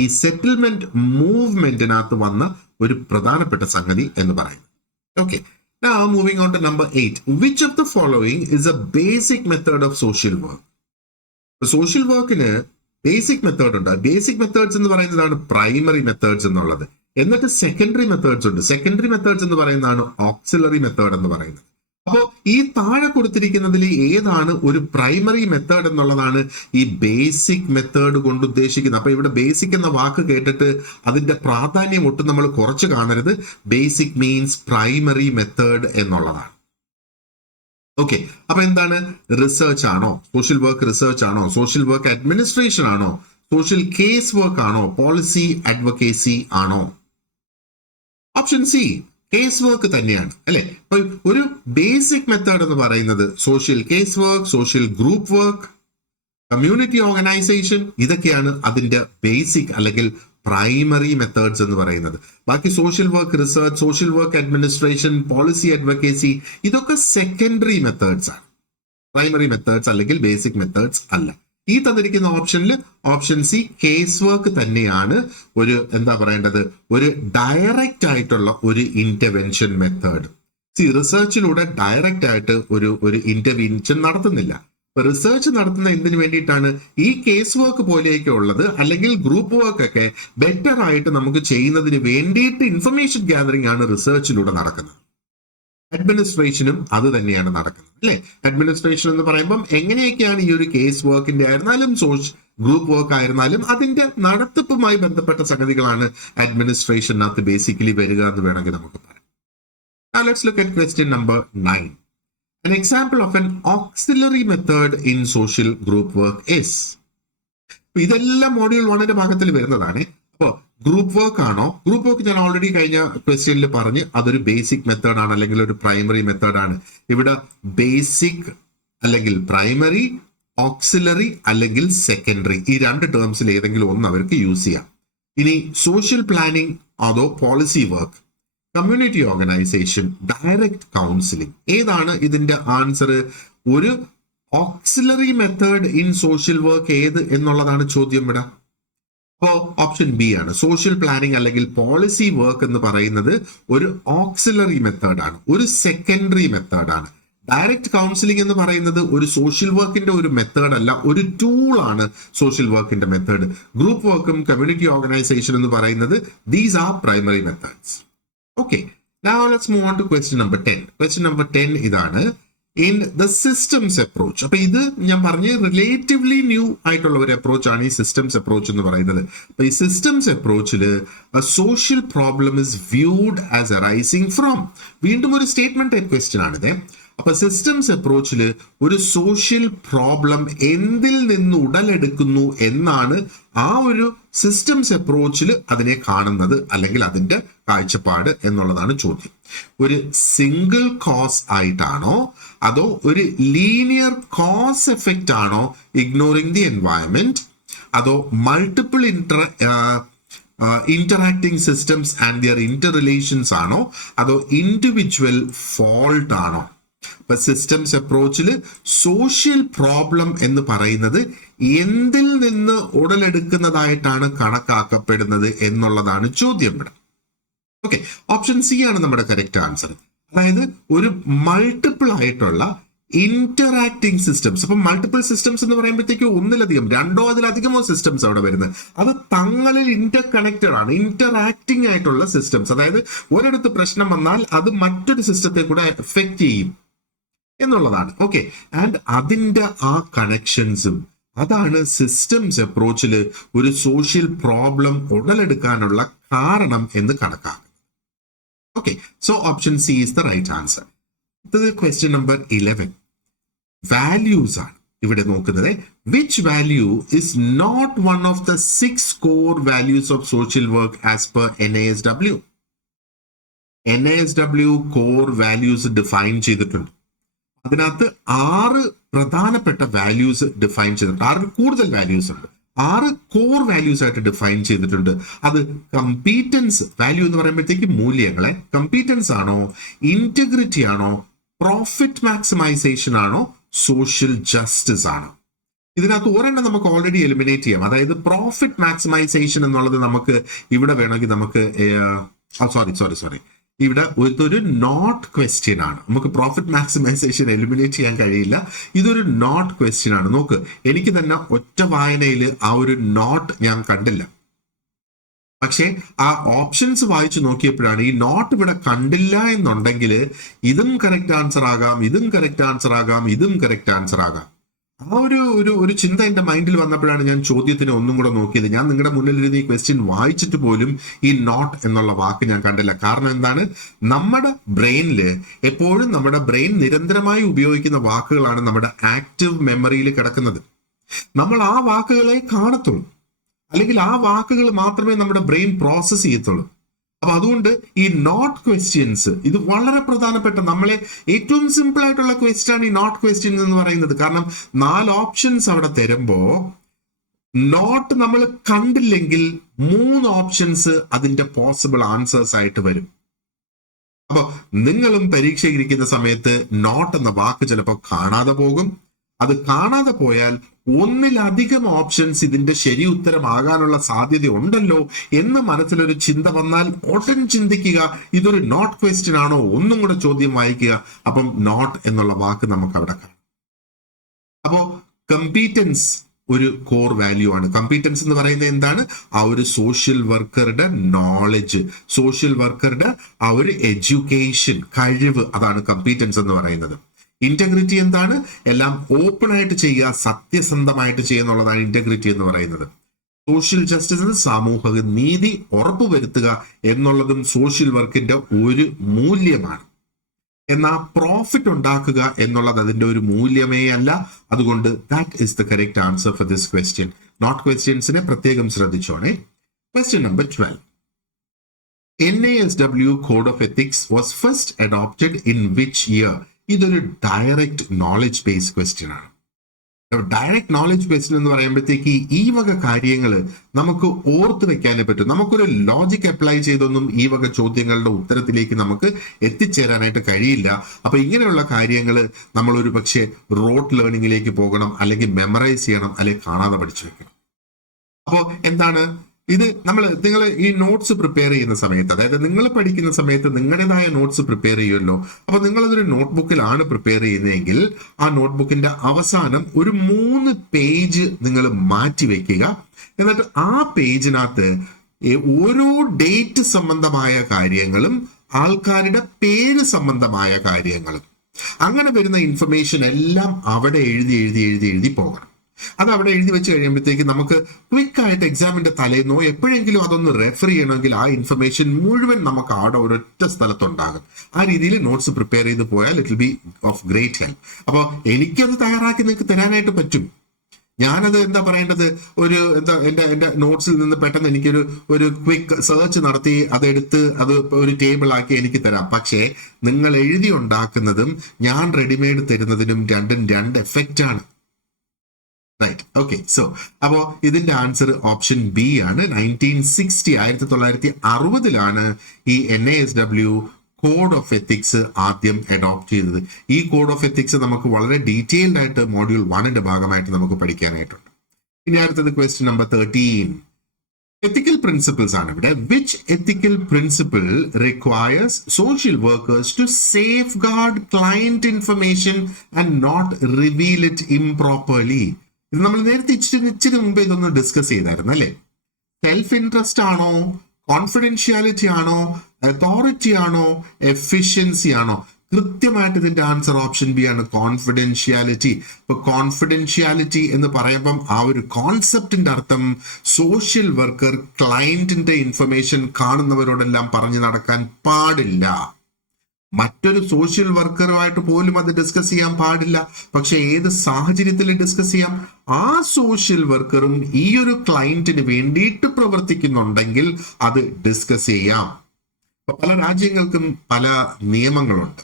ഈ സെറ്റിൽമെന്റ് മൂവ്മെന്റിനകത്ത് വന്ന ഒരു പ്രധാനപ്പെട്ട സംഗതി എന്ന് പറയുന്നത്. Okay, now moving on to number 8. Which of the following is a basic method of social work? Social വർക്കിന് ബേസിക് മെത്തേഡ് ഉണ്ട്. ബേസിക് മെത്തേഡ്സ് എന്ന് പറയുന്നതാണ് പ്രൈമറി മെത്തേഡ്സ് എന്നുള്ളത്. എന്നിട്ട് സെക്കൻഡറി മെത്തേഡ്സ് ഉണ്ട്. സെക്കൻഡറി മെത്തേഡ്സ് എന്ന് പറയുന്നതാണ് ഓക്സിലറി മെത്തേഡ് എന്ന് പറയുന്നത്. അപ്പോൾ ഈ താഴെ കൊടുത്തിരിക്കുന്നതിൽ ഏതാണ് ഒരു പ്രൈമറി മെത്തേഡ് എന്നുള്ളതാണ് ഈ ബേസിക് മെത്തേഡ് കൊണ്ട് ഉദ്ദേശിക്കുന്നത്. അപ്പൊ ഇവിടെ ബേസിക് എന്ന വാക്ക് കേട്ടിട്ട് അതിന്റെ പ്രാധാന്യം ഒട്ടും നമ്മൾ കുറച്ച് കാണരുത്. ബേസിക് മീൻസ് പ്രൈമറി മെത്തേഡ് എന്നുള്ളതാണ്. ഓക്കെ, അപ്പൊ എന്താണ്? റിസർച്ച് ആണോ? സോഷ്യൽ വർക്ക് റിസർച്ച് ആണോ? സോഷ്യൽ വർക്ക് അഡ്മിനിസ്ട്രേഷൻ ആണോ? സോഷ്യൽ കേസ് വർക്ക് ആണോ? പോളിസി അഡ്വക്കേസി ആണോ? ഓപ്ഷൻ സി, കേസ് വർക്ക് തന്നെയാണ് അല്ലെ? ഒരു ബേസിക് മെത്തേഡ് എന്ന് പറയുന്നത് social case work, social group work, community organisation, ഇതൊക്കെയാണ് അതിന്റെ ബേസിക് അല്ലെങ്കിൽ പ്രൈമറി മെത്തേഡ്സ് എന്ന് പറയുന്നത്. ബാക്കി social work research, social work administration, policy advocacy, ഇതൊക്കെ സെക്കൻഡറി മെത്തേഡ്സ് ആണ്. പ്രൈമറി മെത്തേഡ്സ് അല്ലെങ്കിൽ ബേസിക് മെത്തേഡ്സ് അല്ല. ഈ തന്നിരിക്കുന്ന ഓപ്ഷനിൽ ഓപ്ഷൻ സി കേസ് വർക്ക് തന്നെയാണ് ഒരു എന്താ പറയേണ്ടത്, ഒരു ഡയറക്റ്റ് ആയിട്ടുള്ള ഒരു ഇന്റർവെൻഷൻ മെത്തേഡ്. റിസർച്ചിലൂടെ ഡയറക്റ്റ് ആയിട്ട് ഒരു ഇന്റർവെൻഷൻ നടത്തുന്നില്ല. റിസർച്ച് നടത്തുന്ന എന്തിനു വേണ്ടിയിട്ടാണ്? ഈ കേസ് വർക്ക് പോലെയൊക്കെ ഉള്ളത് അല്ലെങ്കിൽ ഗ്രൂപ്പ് വർക്ക് ഒക്കെ ബെറ്റർ ആയിട്ട് നമുക്ക് ചെയ്യുന്നതിന് വേണ്ടിയിട്ട് ഇൻഫർമേഷൻ ഗ്യാതറിംഗ് ആണ് റിസർച്ചിലൂടെ നടക്കുന്നത്. അഡ്മിനിസ്ട്രേഷനും അത് തന്നെയാണ് നടക്കുന്നത് അല്ലെ. അഡ്മിനിസ്ട്രേഷൻ എന്ന് പറയുമ്പം എങ്ങനെയൊക്കെയാണ് ഈ ഒരു കേസ് വർക്കിന്റെ ആയിരുന്നാലും ഗ്രൂപ്പ് വർക്ക് ആയിരുന്നാലും അതിന്റെ നടത്തിപ്പുമായി ബന്ധപ്പെട്ട സംഗതികളാണ് അഡ്മിനിസ്ട്രേഷനകത്ത് ബേസിക്കലി വരിക എന്ന് വേണമെങ്കിൽ നമുക്ക് പറയാം. Now let's look at question number 9. An example of an auxiliary method in social group work is. ഇതെല്ലാം മോഡ്യൂൾ 1 ഭാഗത്തിൽ വരുന്നതാണ്. അപ്പോൾ ഗ്രൂപ്പ് വർക്ക് ആണോ? ഗ്രൂപ്പ് വർക്ക് ഞാൻ ഓൾറെഡി കഴിഞ്ഞ ക്വസ്റ്റ്യനിൽ പറഞ്ഞ് അതൊരു ബേസിക് മെത്തേഡ് ആണ് അല്ലെങ്കിൽ ഒരു പ്രൈമറി മെത്തേഡ് ആണ്. ഇവിടെ ബേസിക് അല്ലെങ്കിൽ പ്രൈമറി, ഓക്സിലറി അല്ലെങ്കിൽ സെക്കൻഡറി, ഈ 2 ടേംസിൽ ഏതെങ്കിലും ഒന്ന് അവർക്ക് യൂസ് ചെയ്യാം. ഇനി സോഷ്യൽ പ്ലാനിങ് അതോ policy work, community organisation, direct counselling, ഏതാണ് ഇതിന്റെ ആൻസർ? ഒരു auxiliary method in social work ഏത് എന്നുള്ളതാണ് ചോദ്യം ഇവിടെ. അപ്പോ ഓപ്ഷൻ ബി ആണ്. സോഷ്യൽ പ്ലാനിങ് അല്ലെങ്കിൽ പോളിസി വർക്ക് എന്ന് പറയുന്നത് ഒരു ഓക്സിലറി മെത്തേഡ് ആണ്, ഒരു സെക്കൻഡറി മെത്തേഡ് ആണ്. ഡയറക്റ്റ് കൗൺസിലിംഗ് എന്ന് പറയുന്നത് ഒരു സോഷ്യൽ വർക്കിന്റെ ഒരു മെത്തേഡ് അല്ല, ഒരു ടൂൾ ആണ് സോഷ്യൽ വർക്കിന്റെ മെത്തേഡ്. ഗ്രൂപ്പ് വർക്കും കമ്മ്യൂണിറ്റി ഓർഗനൈസേഷൻ എന്ന് പറയുന്നത് these are primary methods. Okay, now let's move on to question number 10. Question number 10 ഇതാണ്. In the systems approach. അപ്പൊ ഇത് ഞാൻ പറഞ്ഞ റിലേറ്റീവ്ലി ന്യൂ ആയിട്ടുള്ള ഒരു അപ്രോച്ച് ആണ് ഈ സിസ്റ്റംസ് അപ്രോച്ച് എന്ന് പറയുന്നത്. അപ്പൊ ഈ സിസ്റ്റംസ് അപ്രോച്ചില് social problem is viewed as arising from, വീണ്ടും ഒരു സ്റ്റേറ്റ്മെന്റ് ടൈപ്പ് ക്വസ്റ്റ്യൻ ആണിത്. അപ്പൊ സിസ്റ്റംസ് അപ്രോച്ചില് ഒരു സോഷ്യൽ പ്രോബ്ലം എന്തിൽ നിന്ന് ഉടലെടുക്കുന്നു എന്നാണ് ആ ഒരു സിസ്റ്റംസ് അപ്രോച്ചിൽ അതിനെ കാണുന്നത് അല്ലെങ്കിൽ അതിന്റെ കാഴ്ചപ്പാട് എന്നുള്ളതാണ് ചോദ്യം. ഒരു സിംഗിൾ കോസ് ആയിട്ടാണോ അതോ ഒരു ലീനിയർ കോസ് എഫക്റ്റ് ആണോ ഇഗ്നോറിംഗ് ദി എൻവയൺമെന്റ്, അതോ multiple interacting systems and their inter relations ആണോ, അതോ ഇൻഡിവിജ്വൽ ഫോൾട്ട് ആണോ? ഇപ്പൊ സിസ്റ്റംസ് അപ്രോച്ചിൽ സോഷ്യൽ പ്രോബ്ലം എന്ന് പറയുന്നത് എന്തിൽ നിന്ന് ഉടലെടുക്കുന്നതായിട്ടാണ് കണക്കാക്കപ്പെടുന്നത് എന്നുള്ളതാണ് ചോദ്യം ഇവിടെ. ഓക്കെ, ഓപ്ഷൻ സി ആണ് നമ്മുടെ കറക്റ്റ് ആൻസർ. അതായത് ഒരു മൾട്ടിപ്പിൾ ആയിട്ടുള്ള ഇന്ററാക്ടിങ് സിസ്റ്റംസ്. അപ്പൊ മൾട്ടിപ്പിൾ സിസ്റ്റംസ് എന്ന് പറയുമ്പോഴത്തേക്ക് ഒന്നിലധികം, 2 അതിലധികമോ സിസ്റ്റംസ് അവിടെ വരുന്നത്, അത് തങ്ങളിൽ ഇന്റർ കണക്റ്റഡ് ആണ്, ഇന്ററാക്ടിങ് ആയിട്ടുള്ള സിസ്റ്റംസ്. അതായത് ഒരിടത്ത് പ്രശ്നം വന്നാൽ അത് മറ്റൊരു സിസ്റ്റത്തെ കൂടെ എഫക്ട് ചെയ്യും എന്നുള്ളതാണ്. ഓക്കെ, ആൻഡ് അതിന്റെ ആ കണക്ഷൻസും അതാണ് സിസ്റ്റംസ് അപ്രോച്ചില് ഒരു സോഷ്യൽ പ്രോബ്ലം ഉടലെടുക്കാനുള്ള കാരണം എന്ന് കണക്കാക്കുന്നത്. Okay, so option C is the right answer. Question number 11. Values ആണ് ഇവിടെ നോക്കുന്നത്. Which value is not one of the 6 core values of social work as per NASW? NASW core values define ചെയ്തിട്ടുണ്ട്. അതിനകത്ത് 6 പ്രധാനപ്പെട്ട വാല്യൂസ് ഡിഫൈൻ ചെയ്തിട്ടുണ്ട്. 6 കൂടുതൽ വാല്യൂസ് ഉണ്ട്. 6 കോർ വാല്യൂസ് ആയിട്ട് ഡിഫൈൻ ചെയ്തിട്ടുണ്ട്. അത് കമ്പീറ്റൻസ് വാല്യൂ എന്ന് പറയുമ്പോഴത്തേക്ക് മൂല്യങ്ങളെ, കമ്പീറ്റൻസ് ആണോ, ഇന്റഗ്രിറ്റി ആണോ, പ്രോഫിറ്റ് മാക്സിമൈസേഷൻ ആണോ, സോഷ്യൽ ജസ്റ്റിസ് ആണോ? ഇതിനകത്ത് ഒരെണ്ണം നമുക്ക് ഓൾറെഡി എലിമിനേറ്റ് ചെയ്യാം. അതായത് പ്രോഫിറ്റ് മാക്സിമൈസേഷൻ എന്നുള്ളത് നമുക്ക് ഇവിടെ വേണമെങ്കിൽ നമുക്ക് സോറി ഇവിടെ ഒരു നോട്ട് ക്വസ്റ്റ്യൻ ആണ്. നമുക്ക് പ്രോഫിറ്റ് മാക്സിമൈസേഷൻ എലിമിനേറ്റ് ചെയ്യാൻ കഴിയില്ല. ഇതൊരു നോട്ട് ക്വസ്റ്റ്യൻ ആണ്. നോക്ക്, എനിക്ക് തന്നെ ഒറ്റ വായനയിൽ ആ ഒരു നോട്ട് ഞാൻ കണ്ടില്ല. പക്ഷെ ആ ഓപ്ഷൻസ് വായിച്ചു നോക്കിയപ്പോഴാണ് ഈ നോട്ട് ഇവിടെ കണ്ടില്ല എന്നുണ്ടെങ്കിൽ ഇതും കറക്റ്റ് ആൻസർ ആകാം, ഇതും കറക്റ്റ് ആൻസർ ആകാം, ഇതും കറക്റ്റ് ആൻസർ ആകാം. ആ ഒരു ചിന്ത എന്റെ മൈൻഡിൽ വന്നപ്പോഴാണ് ഞാൻ ചോദ്യത്തിന് ഒന്നും കൂടെ നോക്കിയത്. ഞാൻ നിങ്ങളുടെ മുന്നിലിരുന്ന് ഈ ക്വസ്റ്റ്യൻ വായിച്ചിട്ട് പോലും ഈ നോട്ട് എന്നുള്ള വാക്ക് ഞാൻ കണ്ടില്ല. കാരണം എന്താണ്? നമ്മുടെ ബ്രെയിനില് എപ്പോഴും നമ്മുടെ ബ്രെയിൻ നിരന്തരമായി ഉപയോഗിക്കുന്ന വാക്കുകളാണ് നമ്മുടെ ആക്റ്റീവ് മെമ്മറിയിൽ കിടക്കുന്നത്. നമ്മൾ ആ വാക്കുകളെ കാണത്തുള്ളൂ, അല്ലെങ്കിൽ ആ വാക്കുകൾ മാത്രമേ നമ്മുടെ ബ്രെയിൻ പ്രോസസ് ചെയ്യത്തുള്ളൂ. അപ്പൊ അതുകൊണ്ട് ഈ നോട്ട് ക്വസ്റ്റ്യൻസ് ഇത് വളരെ പ്രധാനപ്പെട്ട, നമ്മളെ ഏറ്റവും സിമ്പിൾ ആയിട്ടുള്ള ക്വസ്റ്റ്യൻ ആണ് ഈ നോട്ട് ക്വസ്റ്റ്യൻസ് എന്ന് പറയുന്നത്. കാരണം 4 ഓപ്ഷൻസ് അവിടെ തരുമ്പോ നോട്ട് നമ്മൾ കണ്ടില്ലെങ്കിൽ 3 ഓപ്ഷൻസ് അതിന്റെ പോസിബിൾ ആൻസേഴ്സ് ആയിട്ട് വരും. അപ്പൊ നിങ്ങളും പരീക്ഷയിരിക്കുന്ന സമയത്ത് നോട്ട് എന്ന വാക്ക് ചിലപ്പോൾ കാണാതെ പോകും. അത് കാണാതെ പോയാൽ ഒന്നിലധികം ഓപ്ഷൻസ് ഇതിന്റെ ശരി ഉത്തരമാകാനുള്ള സാധ്യത ഉണ്ടല്ലോ എന്ന് മനസ്സിലൊരു ചിന്ത വന്നാൽ ഉടൻ ചിന്തിക്കുക, ഇതൊരു നോട്ട് ക്വസ്റ്റ്യൻ ആണോ, ഒന്നും കൂടെ ചോദ്യം വായിക്കുക. അപ്പം നോട്ട് എന്നുള്ള വാക്ക് നമുക്ക് അവിടെ കാണാം. അപ്പോ കമ്പീറ്റൻസ് ഒരു കോർ വാല്യൂ ആണ്. കമ്പീറ്റൻസ് എന്ന് പറയുന്നത് എന്താണ്? ആ ഒരു സോഷ്യൽ വർക്കറുടെ നോളജ്, സോഷ്യൽ വർക്കറുടെ ആ ഒരു എഡ്യൂക്കേഷൻ, കഴിവ്, അതാണ് കമ്പീറ്റൻസ് എന്ന് പറയുന്നത്. ഇന്റഗ്രിറ്റി എന്താണ്? എല്ലാം ഓപ്പൺ ആയിട്ട് ചെയ്യുക, സത്യസന്ധമായിട്ട് ചെയ്യുക എന്നുള്ളതാണ് ഇന്റഗ്രിറ്റി എന്ന് പറയുന്നത്. സോഷ്യൽ ജസ്റ്റിസ്, സാമൂഹിക നീതി ഉറപ്പുവരുത്തുക എന്നുള്ളതും സോഷ്യൽ വർക്കിന്റെ ഒരു മൂല്യമാണ്. എന്നാൽ പ്രോഫിറ്റ് ഉണ്ടാക്കുക എന്നുള്ളത് അതിന്റെ ഒരു മൂല്യമേ അല്ല. അതുകൊണ്ട് that is the correct answer for this question. Note ക്വസ്റ്റ്യൻസിനെ പ്രത്യേകം ശ്രദ്ധിച്ചോണേ. Question number 12. NASW Code of Ethics was first adopted in which year? ഇതൊരു ഡയറക്റ്റ് നോളജ് ബേസ്ഡ് ക്വസ്റ്റ്യൻ ആണ്. ഡയറക്റ്റ് നോളജ് ക്വസ്റ്റ്യൻ എന്ന് പറയുമ്പോഴത്തേക്ക് ഈ വക കാര്യങ്ങൾ നമുക്ക് ഓർത്ത് വെക്കാനേ പറ്റും. നമുക്കൊരു ലോജിക് അപ്ലൈ ചെയ്തൊന്നും ഈ വക ചോദ്യങ്ങളുടെ ഉത്തരത്തിലേക്ക് നമുക്ക് എത്തിച്ചേരാനായിട്ട് കഴിയില്ല. അപ്പൊ ഇങ്ങനെയുള്ള കാര്യങ്ങൾ നമ്മൾ ഒരു പക്ഷേ റോട്ട് ലേണിംഗിലേക്ക് പോകണം, അല്ലെങ്കിൽ മെമ്മറൈസ് ചെയ്യണം, അല്ലെങ്കിൽ കാണാതെ പഠിച്ചു വെക്കണം. അപ്പോൾ എന്താണ് ഇത്? നിങ്ങൾ ഈ നോട്ട്സ് പ്രിപ്പയർ ചെയ്യുന്ന സമയത്ത്, അതായത് നിങ്ങൾ പഠിക്കുന്ന സമയത്ത് നിങ്ങളുടേതായ നോട്ട്സ് പ്രിപ്പയർ ചെയ്യുമല്ലോ. അപ്പൊ നിങ്ങളതൊരു നോട്ട്ബുക്കിലാണ് പ്രിപ്പയർ ചെയ്യുന്നതെങ്കിൽ ആ നോട്ട്ബുക്കിന്റെ അവസാനം ഒരു 3 പേജ് നിങ്ങൾ മാറ്റി വെക്കുക. എന്നിട്ട് ആ പേജിനകത്ത് ഓരോ ഡേറ്റ് സംബന്ധമായ കാര്യങ്ങളും ആൾക്കാരുടെ പേര് സംബന്ധമായ കാര്യങ്ങളും അങ്ങനെ വരുന്ന ഇൻഫർമേഷൻ എല്ലാം അവിടെ എഴുതി പോകണം. അത് അവിടെ എഴുതി വെച്ച് കഴിയുമ്പോഴത്തേക്ക് നമുക്ക് ക്വിക്ക് ആയിട്ട് എക്സാമിന്റെ തലേന്നോ എപ്പോഴെങ്കിലും അതൊന്ന് റെഫർ ചെയ്യണമെങ്കിൽ ആ ഇൻഫർമേഷൻ മുഴുവൻ നമുക്ക് അവിടെ ഒരൊറ്റ സ്ഥലത്തുണ്ടാകും. ആ രീതിയിൽ നോട്ട്സ് പ്രിപ്പയർ ചെയ്ത് പോയാൽ it will be of great help. അപ്പോൾ എനിക്കത് തയ്യാറാക്കി നിങ്ങൾക്ക് തരാനായിട്ട് പറ്റും. ഞാനത് എന്താ പറയേണ്ടത്, എന്റെ നോട്ട്സിൽ നിന്ന് പെട്ടെന്ന് എനിക്കൊരു ക്വിക്ക് സെർച്ച് നടത്തി അതെടുത്ത് അത് ഒരു ടേബിൾ ആക്കി എനിക്ക് തരാം. പക്ഷേ നിങ്ങൾ എഴുതി ഉണ്ടാക്കുന്നതും ഞാൻ റെഡിമെയ്ഡ് തരുന്നതിനും രണ്ടും രണ്ട് എഫക്റ്റ് ആണ്. Right, okay. സോ അപ്പോ ഇതിന്റെ ആൻസർ ഓപ്ഷൻ ബി ആണ്. 1960 ഈ NASW കോഡ് ഓഫ് എത്തിക്സ് ആദ്യം അഡോപ്റ്റ് ചെയ്തത്. ഈ കോഡ് ഓഫ് എത്തിക്സ് നമുക്ക് വളരെ ഡീറ്റെയിൽഡ് ആയിട്ട് മൊഡ്യൂൾ 1ന്റെ ഭാഗമായിട്ട് നമുക്ക് പഠിക്കാനായിട്ടുണ്ട്. ഇനി അടുത്തത് ക്വസ്റ്റ്യൻ നമ്പർ 13. എത്തിക്കൽ പ്രിൻസിപ്പിൾസ് ആണ് ഇവിടെ. Which ethical principle requires social workers to safeguard client information and not reveal it improperly? ഇത് നമ്മൾ നേരത്തെ ഇച്ചിരി മുമ്പ് ഇതൊന്ന് ഡിസ്കസ് ചെയ്തായിരുന്നു അല്ലേ? സെൽഫ് ഇൻട്രസ്റ്റ് ആണോ, കോൺഫിഡൻഷ്യാലിറ്റി ആണോ, അതോറിറ്റി ആണോ, എഫിഷ്യൻസി ആണോ? കൃത്യമായിട്ട് ഇതിന്റെ ആൻസർ ഓപ്ഷൻ ബി ആണ്, കോൺഫിഡൻഷ്യാലിറ്റി. ഇപ്പൊ കോൺഫിഡൻഷ്യാലിറ്റി എന്ന് പറയുമ്പം ആ ഒരു കോൺസെപ്റ്റിന്റെ അർത്ഥം സോഷ്യൽ വർക്കർ ക്ലയന്റിന്റെ ഇൻഫർമേഷൻ കാണുന്നവരോടെല്ലാം പറഞ്ഞു നടക്കാൻ പാടില്ല. മറ്റൊരു സോഷ്യൽ വർക്കറുമായിട്ട് പോലും അത് ഡിസ്കസ് ചെയ്യാൻ പാടില്ല. പക്ഷെ ഏത് സാഹചര്യത്തിൽ ഡിസ്കസ് ചെയ്യാം? ആ സോഷ്യൽ വർക്കറും ഈ ഒരു ക്ലയന്റിന് വേണ്ടിയിട്ട് പ്രവർത്തിക്കുന്നുണ്ടെങ്കിൽ അത് ഡിസ്കസ് ചെയ്യാം. പല രാജ്യങ്ങൾക്കും പല നിയമങ്ങളുണ്ട്.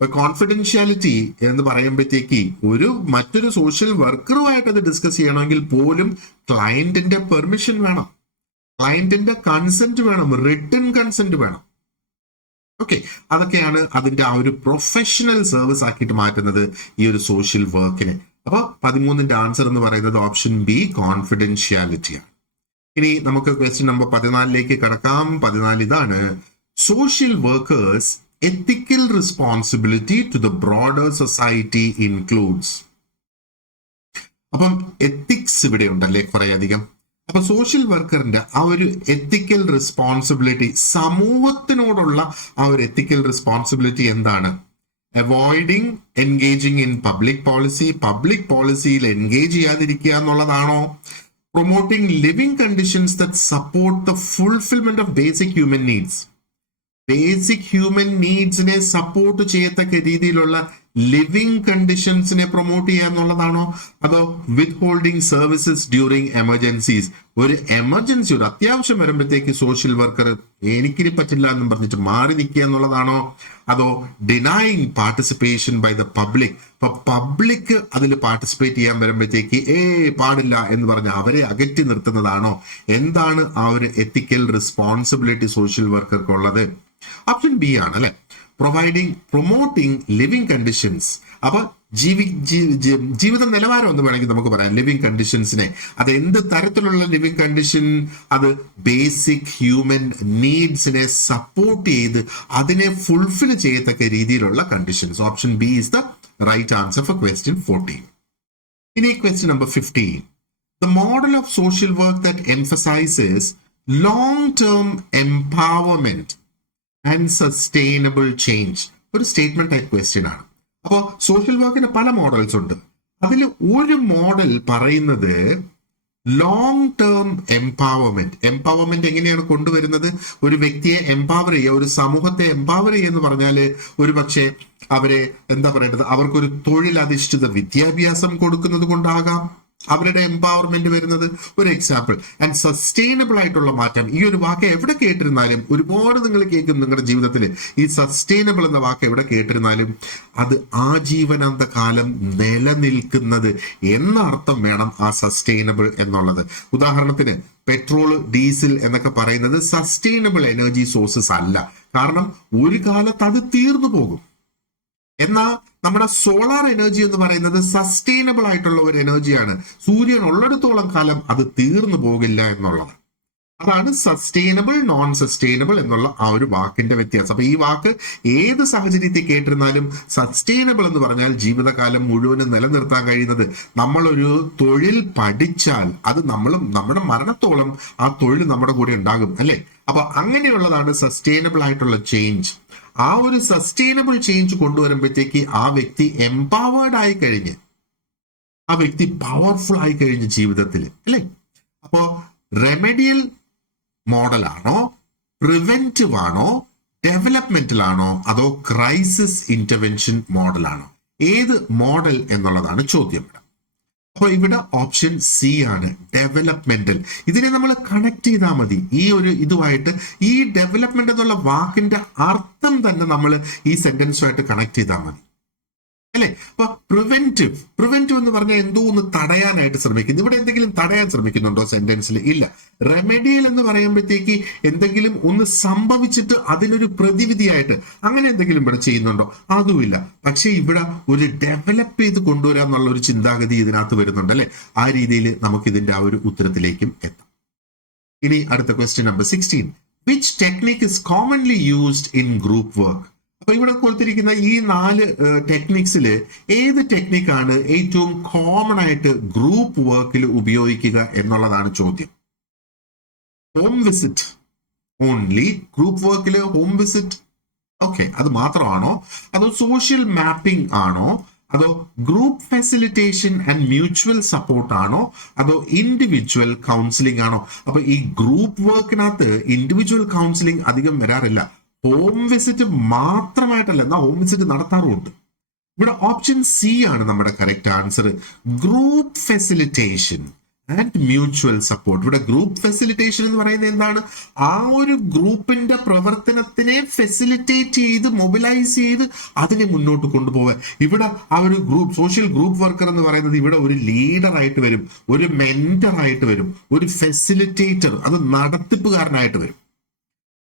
കോൺഫിഡൻഷ്യാലിറ്റി എന്ന് പറയുമ്പോഴത്തേക്ക് മറ്റൊരു സോഷ്യൽ വർക്കറുമായിട്ട് അത് ഡിസ്കസ് ചെയ്യണമെങ്കിൽ പോലും ക്ലയന്റിന്റെ പെർമിഷൻ വേണം, ക്ലയന്റിന്റെ കൺസെന്റ് വേണം, റിട്ടൺ കൺസെന്റ് വേണം. ഓക്കെ, അതൊക്കെയാണ് അതിന്റെ ആ ഒരു പ്രൊഫഷണൽ സർവീസ് ആക്കിയിട്ട് മാറ്റുന്നത് ഈ ഒരു സോഷ്യൽ വർക്കിനെ. അപ്പൊ 13ന്റെ ആൻസർ എന്ന് പറയുന്നത് ഓപ്ഷൻ ബി, കോൺഫിഡൻഷ്യാലിറ്റിയാണ്. ഇനി നമുക്ക് ക്വസ്റ്റ്യൻ നമ്പർ 14ലേക്ക് കടക്കാം. 14 ഇതാണ്. Social workers ethical responsibility to the broader society includes. അപ്പം എത്തിക്സ് ഇവിടെ ഉണ്ടല്ലേ കുറെ അധികം. അപ്പൊ സോഷ്യൽ വർക്കറിന്റെ ആ ഒരു എത്തിക്കൽ റെസ്പോൺസിബിലിറ്റി, സമൂഹത്തിനോടുള്ള ആ ഒരു എത്തിക്കൽ റെസ്പോൺസിബിലിറ്റി എന്താണ്? Avoiding engaging in public policy, public പോളിസിയിൽ എൻഗേജ് ചെയ്യാതിരിക്കുക എന്നുള്ളതാണോ? Promoting living conditions that support the fulfilment of basic human needs, basic human നീഡ്സിനെ സപ്പോർട്ട് ചെയ്യത്തക്ക രീതിയിലുള്ള ലിവിംഗ് കണ്ടീഷൻസിനെ പ്രൊമോട്ട് ചെയ്യുക എന്നുള്ളതാണോ? അതോ withholding services during emergencies, ഒരു എമർജൻസി ഒരു അത്യാവശ്യം വരുമ്പോഴത്തേക്ക് സോഷ്യൽ വർക്കർ എനിക്കിനി പറ്റില്ല എന്നും പറഞ്ഞിട്ട് മാറി നിൽക്കുക എന്നുള്ളതാണോ? അതോ denying participation by the public, ഇപ്പൊ പബ്ലിക് അതിൽ പാർട്ടിസിപ്പേറ്റ് ചെയ്യാൻ വരുമ്പോഴത്തേക്ക് പാടില്ല എന്ന് പറഞ്ഞ് അവരെ അകറ്റി നിർത്തുന്നതാണോ? എന്താണ് ആ ഒരു ethical responsibility social വർക്കർക്കുള്ളത്? Option B ആണ് അല്ലെ, പ്രൊമോട്ടിംഗ് ലിവിംഗ് കണ്ടീഷൻസ്. അപ്പൊ ജീവിത നിലവാരം എന്ന് വേണമെങ്കിൽ നമുക്ക് പറയാം ലിവിംഗ് കണ്ടീഷൻസിനെ. അത് എന്ത് തരത്തിലുള്ള ലിവിംഗ് കണ്ടീഷൻ? അത് ബേസിക് ഹ്യൂമൻ നീഡ്സിനെ സപ്പോർട്ട് ചെയ്ത് അതിനെ ഫുൾഫിൽ ചെയ്യത്തക്ക രീതിയിലുള്ള conditions. Option B is the right answer for question 14. ഇനി question number 15. The model of social work that emphasizes long-term empowerment and sustainable change. ഒരു സ്റ്റേറ്റ്മെന്റ് ടൈപ്പ് ക്വസ്റ്റ്യൻ ആണ്. അപ്പോൾ സോഷ്യൽ വർക്കിന് പല മോഡൽസ് ഉണ്ട്. അതിൽ ഒരു മോഡൽ പറയുന്നത് ലോങ് ടേം എംപവർമെന്റ് എങ്ങനെയാണ് കൊണ്ടുവരുന്നത്? ഒരു വ്യക്തിയെ എംപവർ ചെയ്യുക, ഒരു സമൂഹത്തെ എംപവർ ചെയ്യുക എന്ന് പറഞ്ഞാല് ഒരു പക്ഷേ അവരെ എന്താ പറയേണ്ടത്, അവർക്കൊരു തൊഴിലധിഷ്ഠിത വിദ്യാഭ്യാസം കൊടുക്കുന്നത് കൊണ്ടാകാം അവരുടെ എംപവർമെന്റ് വരുന്നത്. ഒരു എക്സാമ്പിൾ. ആൻഡ് സസ്റ്റൈനബിൾ ആയിട്ടുള്ള മാറ്റം. ഈ ഒരു വാക്ക് എവിടെ കേട്ടിരുന്നാലും, ഒരുപാട് നിങ്ങൾ കേൾക്കും നിങ്ങളുടെ ജീവിതത്തിൽ ഈ സസ്റ്റൈനബിൾ എന്ന വാക്ക് എവിടെ കേട്ടിരുന്നാലും അത് ആജീവനാന്ത കാലം നിലനിൽക്കുന്നത് എന്ന അർത്ഥം വേണം ആ സസ്റ്റൈനബിൾ എന്നുള്ളത്. ഉദാഹരണത്തിന് പെട്രോൾ, ഡീസൽ എന്നൊക്കെ പറയുന്നത് സസ്റ്റൈനബിൾ എനർജി സോഴ്സസ് അല്ല. കാരണം ഒരു കാലത്ത് അത് തീർന്നു പോകും. എന്നാൽ നമ്മുടെ സോളാർ എനർജി എന്ന് പറയുന്നത് സസ്റ്റൈനബിൾ ആയിട്ടുള്ള ഒരു എനർജിയാണ്. സൂര്യൻ ഉള്ളിടത്തോളം കാലം അത് തീർന്നു പോകില്ല എന്നുള്ളത്. അതാണ് സസ്റ്റൈനബിൾ, നോൺ സസ്റ്റൈനബിൾ എന്നുള്ള ആ ഒരു വാക്കിന്റെ വ്യത്യാസം. അപ്പൊ ഈ വാക്ക് ഏത് സാഹചര്യത്തിൽ കേട്ടിരുന്നാലും സസ്റ്റൈനബിൾ എന്ന് പറഞ്ഞാൽ ജീവിതകാലം മുഴുവനും നിലനിർത്താൻ കഴിയുന്നത്. നമ്മളൊരു തൊഴിൽ പഠിച്ചാൽ അത് നമ്മുടെ മരണത്തോളം ആ തൊഴിൽ നമ്മുടെ കൂടെ ഉണ്ടാകും, അല്ലെ? അപ്പൊ അങ്ങനെയുള്ളതാണ് സസ്റ്റൈനബിൾ ആയിട്ടുള്ള ചേഞ്ച്. ആ ഒരു സസ്റ്റൈനബിൾ ചേഞ്ച് കൊണ്ടുവരുമ്പോഴത്തേക്ക് ആ വ്യക്തി എംപവേർഡ് ആയി കഴിഞ്ഞ്, ആ വ്യക്തി പവർഫുൾ ആയി കഴിഞ്ഞ് ജീവിതത്തിൽ, അല്ലെ? അപ്പോ റെമഡിയൽ മോഡലാണോ, പ്രിവെന്റീവ് ആണോ, ഡെവലപ്മെന്റലാണോ, അതോ ക്രൈസിസ് ഇന്റർവെൻഷൻ മോഡലാണോ? ഏത് മോഡൽ എന്നുള്ളതാണ് ചോദ്യം. അപ്പൊ ഇവിടെ ഓപ്ഷൻ സി ആണ്, ഡെവലപ്മെന്റൽ. ഇതിനെ നമ്മൾ കണക്ട് ചെയ്താൽ മതി ഈ ഒരു ഇതുമായിട്ട്. ഈ ഡെവലപ്മെന്റ് എന്നുള്ള വാക്കിന്റെ അർത്ഥം തന്നെ നമ്മൾ ഈ സെന്റൻസുമായിട്ട് കണക്ട് ചെയ്താൽ മതി, അല്ലെ? അപ്പൊ പ്രിവെന്റീവ് എന്ന് പറഞ്ഞാൽ എന്തോ ഒന്ന് തടയാനായിട്ട് ശ്രമിക്കുന്നു. ഇവിടെ എന്തെങ്കിലും തടയാൻ ശ്രമിക്കുന്നുണ്ടോ സെന്റൻസിൽ? ഇല്ല. റെമഡിയൽ എന്ന് പറയുമ്പോഴത്തേക്ക് എന്തെങ്കിലും ഒന്ന് സംഭവിച്ചിട്ട് അതിനൊരു പ്രതിവിധിയായിട്ട് അങ്ങനെ എന്തെങ്കിലും ഇവിടെ ചെയ്യുന്നുണ്ടോ? അതുമില്ല. പക്ഷെ ഇവിടെ ഒരു ഡെവലപ്പ് ചെയ്ത് കൊണ്ടുവരാൻ എന്നുള്ള ഒരു ചിന്താഗതി ഇതിനകത്ത് വരുന്നുണ്ട്, അല്ലെ? ആ രീതിയിൽ നമുക്ക് ഇതിന്റെ ആ ഒരു ഉത്തരത്തിലേക്കും എത്താം. ഇനി അടുത്ത question number 16. Which technique is commonly used in group work? അപ്പൊ ഇവിടെ കൊടുത്തിരിക്കുന്ന ഈ 4 ടെക്നിക്സിൽ ഏത് ടെക്നിക്കാണ് ഏറ്റവും കോമൺ ആയിട്ട് ഗ്രൂപ്പ് വർക്കിൽ ഉപയോഗിക്കുക എന്നുള്ളതാണ് ചോദ്യം. ഹോം വിസിറ്റ് ഓൺലി, ഗ്രൂപ്പ് വർക്കിൽ ഹോം വിസിറ്റ്, ഓക്കെ, അത് മാത്രമാണോ? അതോ സോഷ്യൽ മാപ്പിംഗ് ആണോ? അതോ group facilitation and mutual support ആണോ? അതോ ഇൻഡിവിജ്വൽ കൗൺസിലിംഗ് ആണോ? അപ്പൊ ഈ ഗ്രൂപ്പ് വർക്കിനകത്ത് ഇൻഡിവിജ്വൽ കൗൺസിലിംഗ് അധികം വരാറില്ല. ഹോം വിസിറ്റ് മാത്രമായിട്ടല്ല, എന്നാൽ ഹോം വിസിറ്റ് നടത്താറുമുണ്ട്. ഇവിടെ ഓപ്ഷൻ സി ആണ് നമ്മുടെ correct answer, group facilitation and mutual support. ഇവിടെ ഗ്രൂപ്പ് ഫെസിലിറ്റേഷൻ എന്ന് പറയുന്നത് എന്താണ്? ആ ഒരു ഗ്രൂപ്പിന്റെ പ്രവർത്തനത്തിനെ ഫെസിലിറ്റേറ്റ് ചെയ്ത് മൊബിലൈസ് ചെയ്ത് അതിനെ മുന്നോട്ട് കൊണ്ടുപോവുക. ഇവിടെ ആ ഒരു ഗ്രൂപ്പ്, സോഷ്യൽ ഗ്രൂപ്പ് വർക്കർ എന്ന് പറയുന്നത് ഇവിടെ ഒരു ലീഡർ ആയിട്ട് വരും, ഒരു മെന്റർ ആയിട്ട് വരും, ഒരു ഫെസിലിറ്റേറ്റർ, അത് നടത്തിപ്പുകാരനായിട്ട് വരും.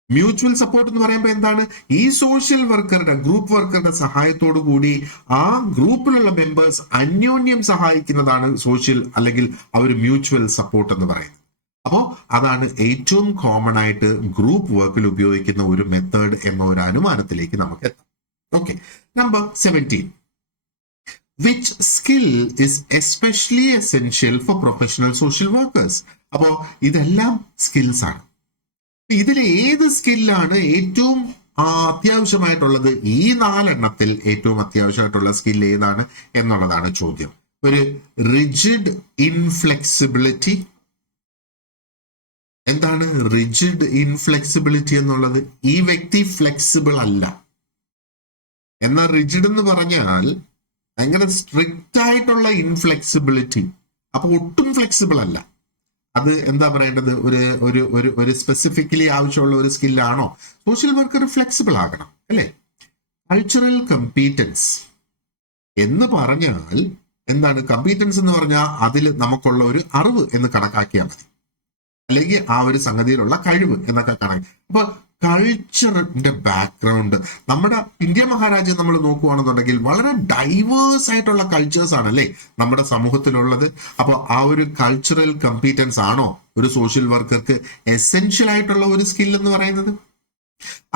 മ്യൂച്വൽ സപ്പോർട്ട് എന്ന് പറയുമ്പോൾ എന്താണ്? ഈ സോഷ്യൽ വർക്കറുടെ, ഗ്രൂപ്പ് വർക്കറുടെ സഹായത്തോടു കൂടി ആ ഗ്രൂപ്പിലുള്ള മെമ്പേഴ്സ് അന്യോന്യം സഹായിക്കുന്നതാണ് സോഷ്യൽ അല്ലെങ്കിൽ ആ ഒരു മ്യൂച്വൽ സപ്പോർട്ട് എന്ന് പറയുന്നത്. അപ്പോ അതാണ് ഏറ്റവും കോമൺ ആയിട്ട് ഗ്രൂപ്പ് വർക്കിൽ ഉപയോഗിക്കുന്ന ഒരു മെത്തേഡ് എന്ന ഒരു അനുമാനത്തിലേക്ക് നമുക്ക് എത്താം. Okay, number 17. Which skill is especially essential for professional social workers? അപ്പോ ഇതെല്ലാം സ്കിൽസ് ആണ്. ഇതിൽ ഏത് സ്കില്ലാണ് ഏറ്റവും അത്യാവശ്യമായിട്ടുള്ളത്? ഈ 4 എണ്ണത്തിൽ ഏറ്റവും അത്യാവശ്യമായിട്ടുള്ള സ്കിൽ ഏതാണ് എന്നുള്ളതാണ് ചോദ്യം. ഒരു റിജിഡ് ഇൻഫ്ലെക്സിബിലിറ്റി. എന്താണ് റിജിഡ് ഇൻഫ്ലെക്സിബിലിറ്റി എന്നുള്ളത്? ഈ വ്യക്തി ഫ്ലെക്സിബിൾ അല്ല. എന്നാൽ റിജിഡ് എന്ന് പറഞ്ഞാൽ ഭയങ്കര സ്ട്രിക്റ്റ് ആയിട്ടുള്ള ഇൻഫ്ലെക്സിബിലിറ്റി. അപ്പൊ ഒട്ടും ഫ്ലെക്സിബിൾ അല്ല. അത് എന്താ പറയേണ്ടത്? ഒരു സ്പെസിഫിക്കലി ആവശ്യമുള്ള ഒരു സ്കില്ലാണോ? സോഷ്യൽ വർക്കർ ഫ്ലെക്സിബിൾ ആകണം, അല്ലെ? കൾച്ചറൽ കമ്പീറ്റൻസ് എന്ന് പറഞ്ഞാൽ എന്താണ്? കമ്പീറ്റൻസ് എന്ന് പറഞ്ഞാൽ അതിൽ നമുക്കുള്ള ഒരു അറിവ് എന്ന് കണക്കാക്കിയാൽ മതി, അല്ലെങ്കിൽ ആ ഒരു സംഗതിയിലുള്ള കഴിവ് എന്നൊക്കെ കണക്ക്. അപ്പൊ കൾച്ചറിന്റെ ബാക്ക്ഗ്രൗണ്ട്, നമ്മുടെ ഇന്ത്യ മഹാരാജ്യം നമ്മൾ നോക്കുകയാണെന്നുണ്ടെങ്കിൽ വളരെ ഡൈവേഴ്സ് ആയിട്ടുള്ള കൾച്ചേഴ്സ് ആണ്, അല്ലേ, നമ്മുടെ സമൂഹത്തിലുള്ളത്. അപ്പോൾ ആ ഒരു കൾച്ചറൽ കമ്പീറ്റൻസ് ആണോ ഒരു സോഷ്യൽ വർക്കർക്ക് എസെൻഷ്യൽ ആയിട്ടുള്ള ഒരു സ്കിൽ എന്ന് പറയുന്നത്?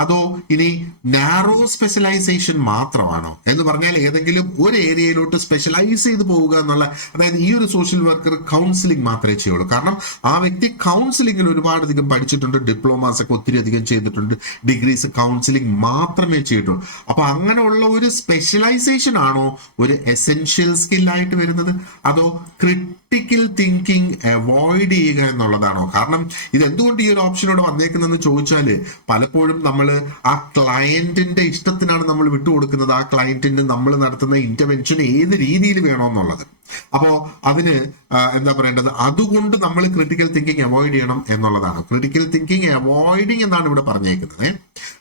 അതോ ഇനി നാരോ സ്പെഷ്യലൈസേഷൻ മാത്രമാണോ? എന്ന് പറഞ്ഞാൽ ഏതെങ്കിലും ഒരു ഏരിയയിലോട്ട് സ്പെഷ്യലൈസ് ചെയ്ത് പോവുക എന്നുള്ള, അതായത് ഈ ഒരു സോഷ്യൽ വർക്കർ കൗൺസിലിംഗ് മാത്രമേ ചെയ്യുള്ളൂ. കാരണം ആ വ്യക്തി കൗൺസിലിംഗിൽ ഒരുപാടധികം പഠിച്ചിട്ടുണ്ട്, ഡിപ്ലോമാസ് ഒക്കെ ഒത്തിരി അധികം ചെയ്തിട്ടുണ്ട്, ഡിഗ്രീസ് കൗൺസിലിംഗ് മാത്രമേ ചെയ്തിട്ടുള്ളൂ. അപ്പൊ അങ്ങനെയുള്ള ഒരു സ്പെഷ്യലൈസേഷൻ ആണോ ഒരു എസെൻഷ്യൽ സ്കില്ലായിട്ട് വരുന്നത്? അതോ ക്രിട്ടിക്കൽ തിങ്കിങ് അവോയ്ഡ് ചെയ്യുക എന്നുള്ളതാണോ? കാരണം ഇത് എന്തുകൊണ്ട് ഈ ഒരു ഓപ്ഷനോട് വന്നേക്കുന്നതെന്ന് ചോദിച്ചാൽ പലപ്പോഴും നമ്മൾ ആ ക്ലയന്റിന്റെ ഇഷ്ടത്തിനാണ് നമ്മൾ വിട്ടുകൊടുക്കുന്നത്, ആ ക്ലയന്റിന് നമ്മൾ നടത്തുന്ന ഇന്റർവെൻഷൻ ഏത് രീതിയിൽ വേണമെന്നുള്ളത്. അപ്പോ അതിന് എന്താ പറയേണ്ടത്, അതുകൊണ്ട് നമ്മൾ ക്രിട്ടിക്കൽ തിങ്കിങ് അവോയ്ഡ് ചെയ്യണം എന്നുള്ളതാണ്. ക്രിട്ടിക്കൽ തിങ്കിങ് അവോയ്ഡിങ് എന്നാണ് ഇവിടെ പറഞ്ഞേക്കുന്നത്.